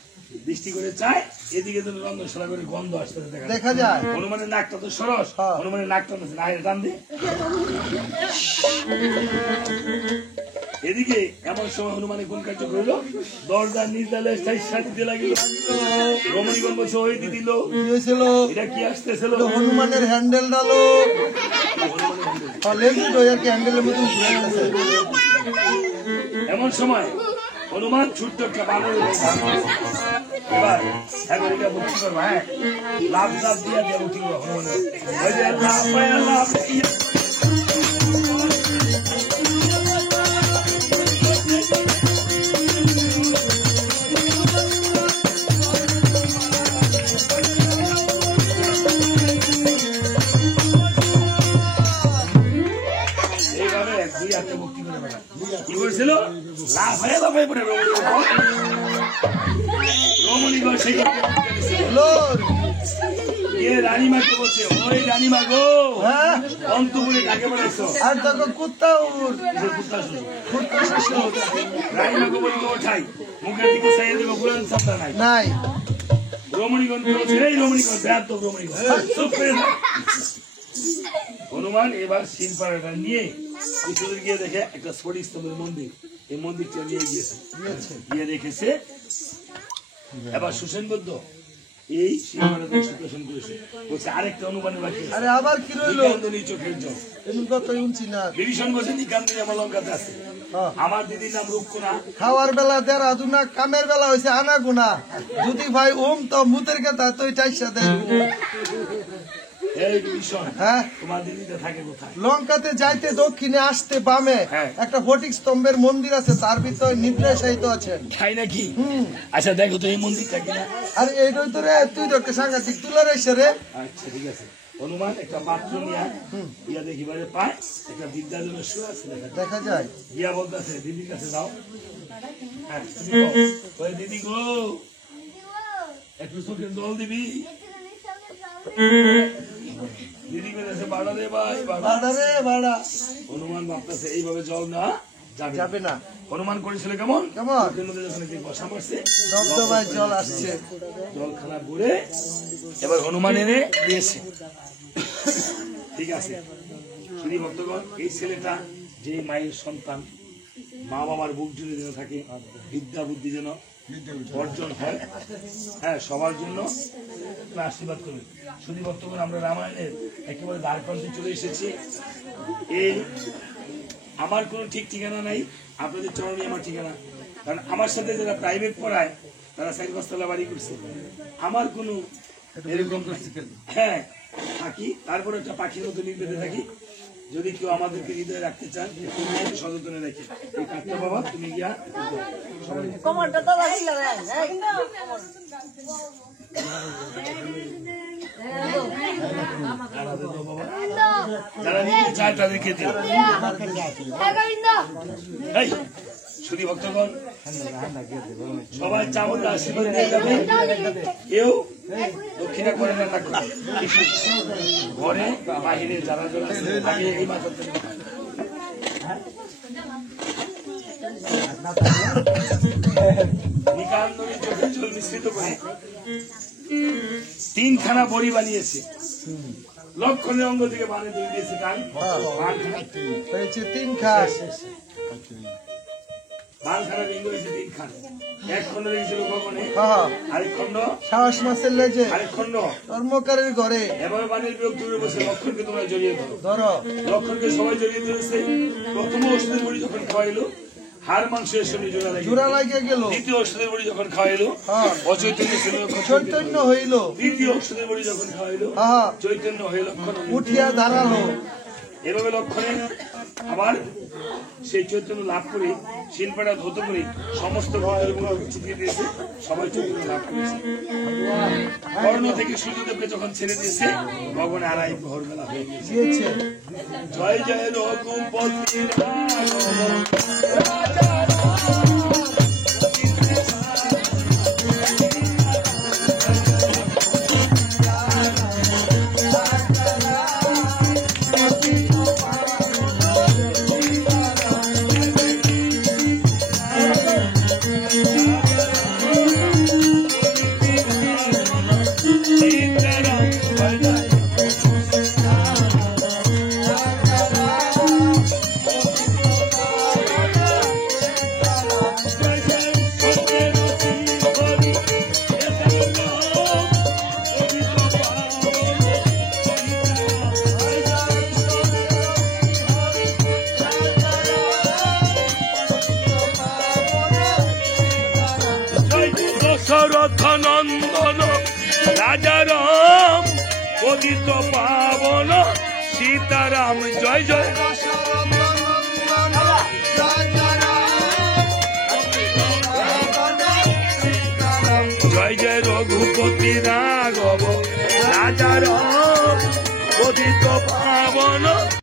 দৃষ্টি করে চায় এদিকে তো রন্ধনশালা করে গন্ধ আসতে দেখা যায় হনুমানের নাকটা তো সরস হ্যাঁ। হনুমানের নাকটা তো না টান দে এদিকে এমন সময় হনুমানে কোন কার্য করল দরজার নির্দালে দিতে লাগিল রমণীগণ বলছে ওই দিদি লো কি হয়েছিল এটা কি আসতেছিল তো হনুমানের হ্যান্ডেল ডালো লেজু ডয়ার কি হ্যান্ডেলের মতন ঘুরে গেছে এমন সময় হনুমান ছোট্ট একটা বানর এবার এখন এটা ভক্তি করবো হ্যাঁ লাভ লাভ দিয়া দিয়ে ভক্তি করবো হনুমান ওই যে লাভ পায়া লাভ দিয়া। এইভাবে দুই হাতে ভক্তি করে বেড়া কি করেছিল লাভ হয়ে লাফাই পড়ে রমণীগণ সেই লোর কে রানীমাকে বলছে ওই রানীমা গো হ্যাঁ অন্তপুরে কাকে বেড়াইছো আর দেখো কুত্তা উর রানীমাকে বলতে ওঠাই মুখের দিকে চাইয়ে দেবো গুলান সামনা নাই নাই রমণীগণ বলছে এই রমণীগণ ব্যাপ তো রমণীগণ চুপ করে থাক। হনুমান এবার শিলপাড়াটা নিয়ে কিছু দূর গিয়ে দেখে একটা স্ফটিক স্তম্ভের মন্দির এই মন্দিরটা নিয়ে গিয়েছে গিয়ে দেখেছে এবার সুসেনবদ্ধ এই শিলপাড়াটা সুপ্রসন করেছে বলছে আরেকটা হনুমানের বাকি আছে। আরে আবার কি রইলো নিকান্দনী চোখের জল এমন কত উঞ্চি না বিভীষণ বলছে নিকান্দনী আমার লঙ্কাতে আছে হ্যাঁ। আমার দিদির নাম রূপকুনা খাওয়ার বেলা দেড় আদুনা কামের বেলা হয়েছে আনা গুনা যদি ভাই ওম তো মুতের কথা তুই চাইসা দেয় এই বিভীষণ হ্যাঁ তোমার দিদিটা থাকে কোথায় লঙ্কাতে যাইতে দক্ষিণে আসতে বামে হ্যাঁ। একটা ফটিক স্তম্ভের মন্দির আছে তার ভিতরে নিদ্রাশায়িত আছেন তাই নাকি আচ্ছা দেখো তো এই মন্দিরটা কিনা আর এইটাই তো রে তুই তো একটা সাংঘাতিক তুলার এসে রে আচ্ছা ঠিক আছে হনুমান একটা পাত্র নিয়ে ইয়া দেখি বারে পায় একটা বিদ্যাজনের শুয়ে আছে দেখা যায় গিয়া বলতেছে দিদির কাছে যাও হ্যাঁ তুমি কও, ওই দিদি গো একটু চোখের জল দিবি দিদি বলেছে বাড়া রে ভাই বাড়া ভাড়া রে ভাড়া হনুমান ভাবতেছে এইভাবে জল না যাবে যাবে না হনুমান করেছিল কেমন কেমন? চোখের মধ্যে যখন একটি বসা পড়ছে দবদবায় জল আসছে জল খানা ভরে এবার হনুমান এনে দিয়েছে ঠিক আছে শুধু ভক্তগণ এই ছেলেটা যে মায়ের সন্তান মা বাবার বুক জুড়ে যেন থাকে বিদ্যা বুদ্ধি যেন অর্জন হয় হ্যাঁ সবার জন্য তুমি আশীর্বাদ করবে। শুধু বর্তমান আমরা রামায়ণের একেবারে দ্বারপ্রান্তে চলে এসেছি। এই আমার কোনো ঠিক ঠিকানা নাই, আপনাদের চরণে আমার ঠিকানা। কারণ আমার সাথে যারা প্রাইভেট পড়ায় তারা 4-5 বাড়ি করছে, আমার কোনো এরকম হ্যাঁ থাকি, তারপরে একটা পাখির মতো নির্বেদে থাকি। যদি কেউ আমাদেরকে হৃদয়ে রাখতে চান একটু সচেতনে রেখে এই কাজটা বাবা তুমি গিয়া যারা নিতে চায় তাদেরকে দিও। এই শুধু ভক্তগণ সবাই চামড়া আশীর্বাদ দিয়ে যাবে, কেউ দক্ষিণা করে না থাকবে ঘরে বাহিরে যারা যারা আগে এই মাথা নিকান্দনী চোখে জল মিশ্রিত করে 3খানা বড়ি বানিয়েছে, লক্ষণের অঙ্গ থেকে বানিয়ে তৈরি দিয়েছে কান হয়েছে 3 খাস, বানখানা বিঙ্গ হয়েছে 3 খান। এক খন্ড রেখেছিল ভবনে, আরেক খন্ড সাহস মাছের লেজে, আরেক খন্ড কর্মকারের ঘরে। এভাবে বাণীর বিরক্ত করে বসে লক্ষণকে তোমরা জড়িয়ে ধরো। ধরো লক্ষণকে সবাই জড়িয়ে ধরেছে। প্রথম ওষুধের বড়ি যখন খাওয়াইলো হাড় মাংসের সঙ্গে জোড়া লাগিয়ে গেল। দ্বিতীয় ওষুধের বড়ি যখন খাওয়াইলো অচৈতন্য ছিল, চৈতন্য হইল। তৃতীয় ওষুধের বড়ি যখন খাওয়াইলো চৈতন্য হয়ে লক্ষণ উঠিয়া দাঁড়ালো। এভাবে লক্ষণে আবার সেই চৈতন্য লাভ করে শিল্পটা ধৌত করে সমস্ত চিঠিয়ে দিয়েছে, সবাই চৈতন্য লাভ করেছে। কর্ণ থেকে সূর্যদেবকে যখন ছেড়ে দিয়েছে ভগবান আড়াই ভোর বেলা হয়ে গিয়েছে। জয় জয় রঘুপতি নন্দন রাজা রাম পতিত পাবন সীতারাম জয় জয় জয় জয় রঘুপতি রাঘব রাজা রাম পতিত পাবন।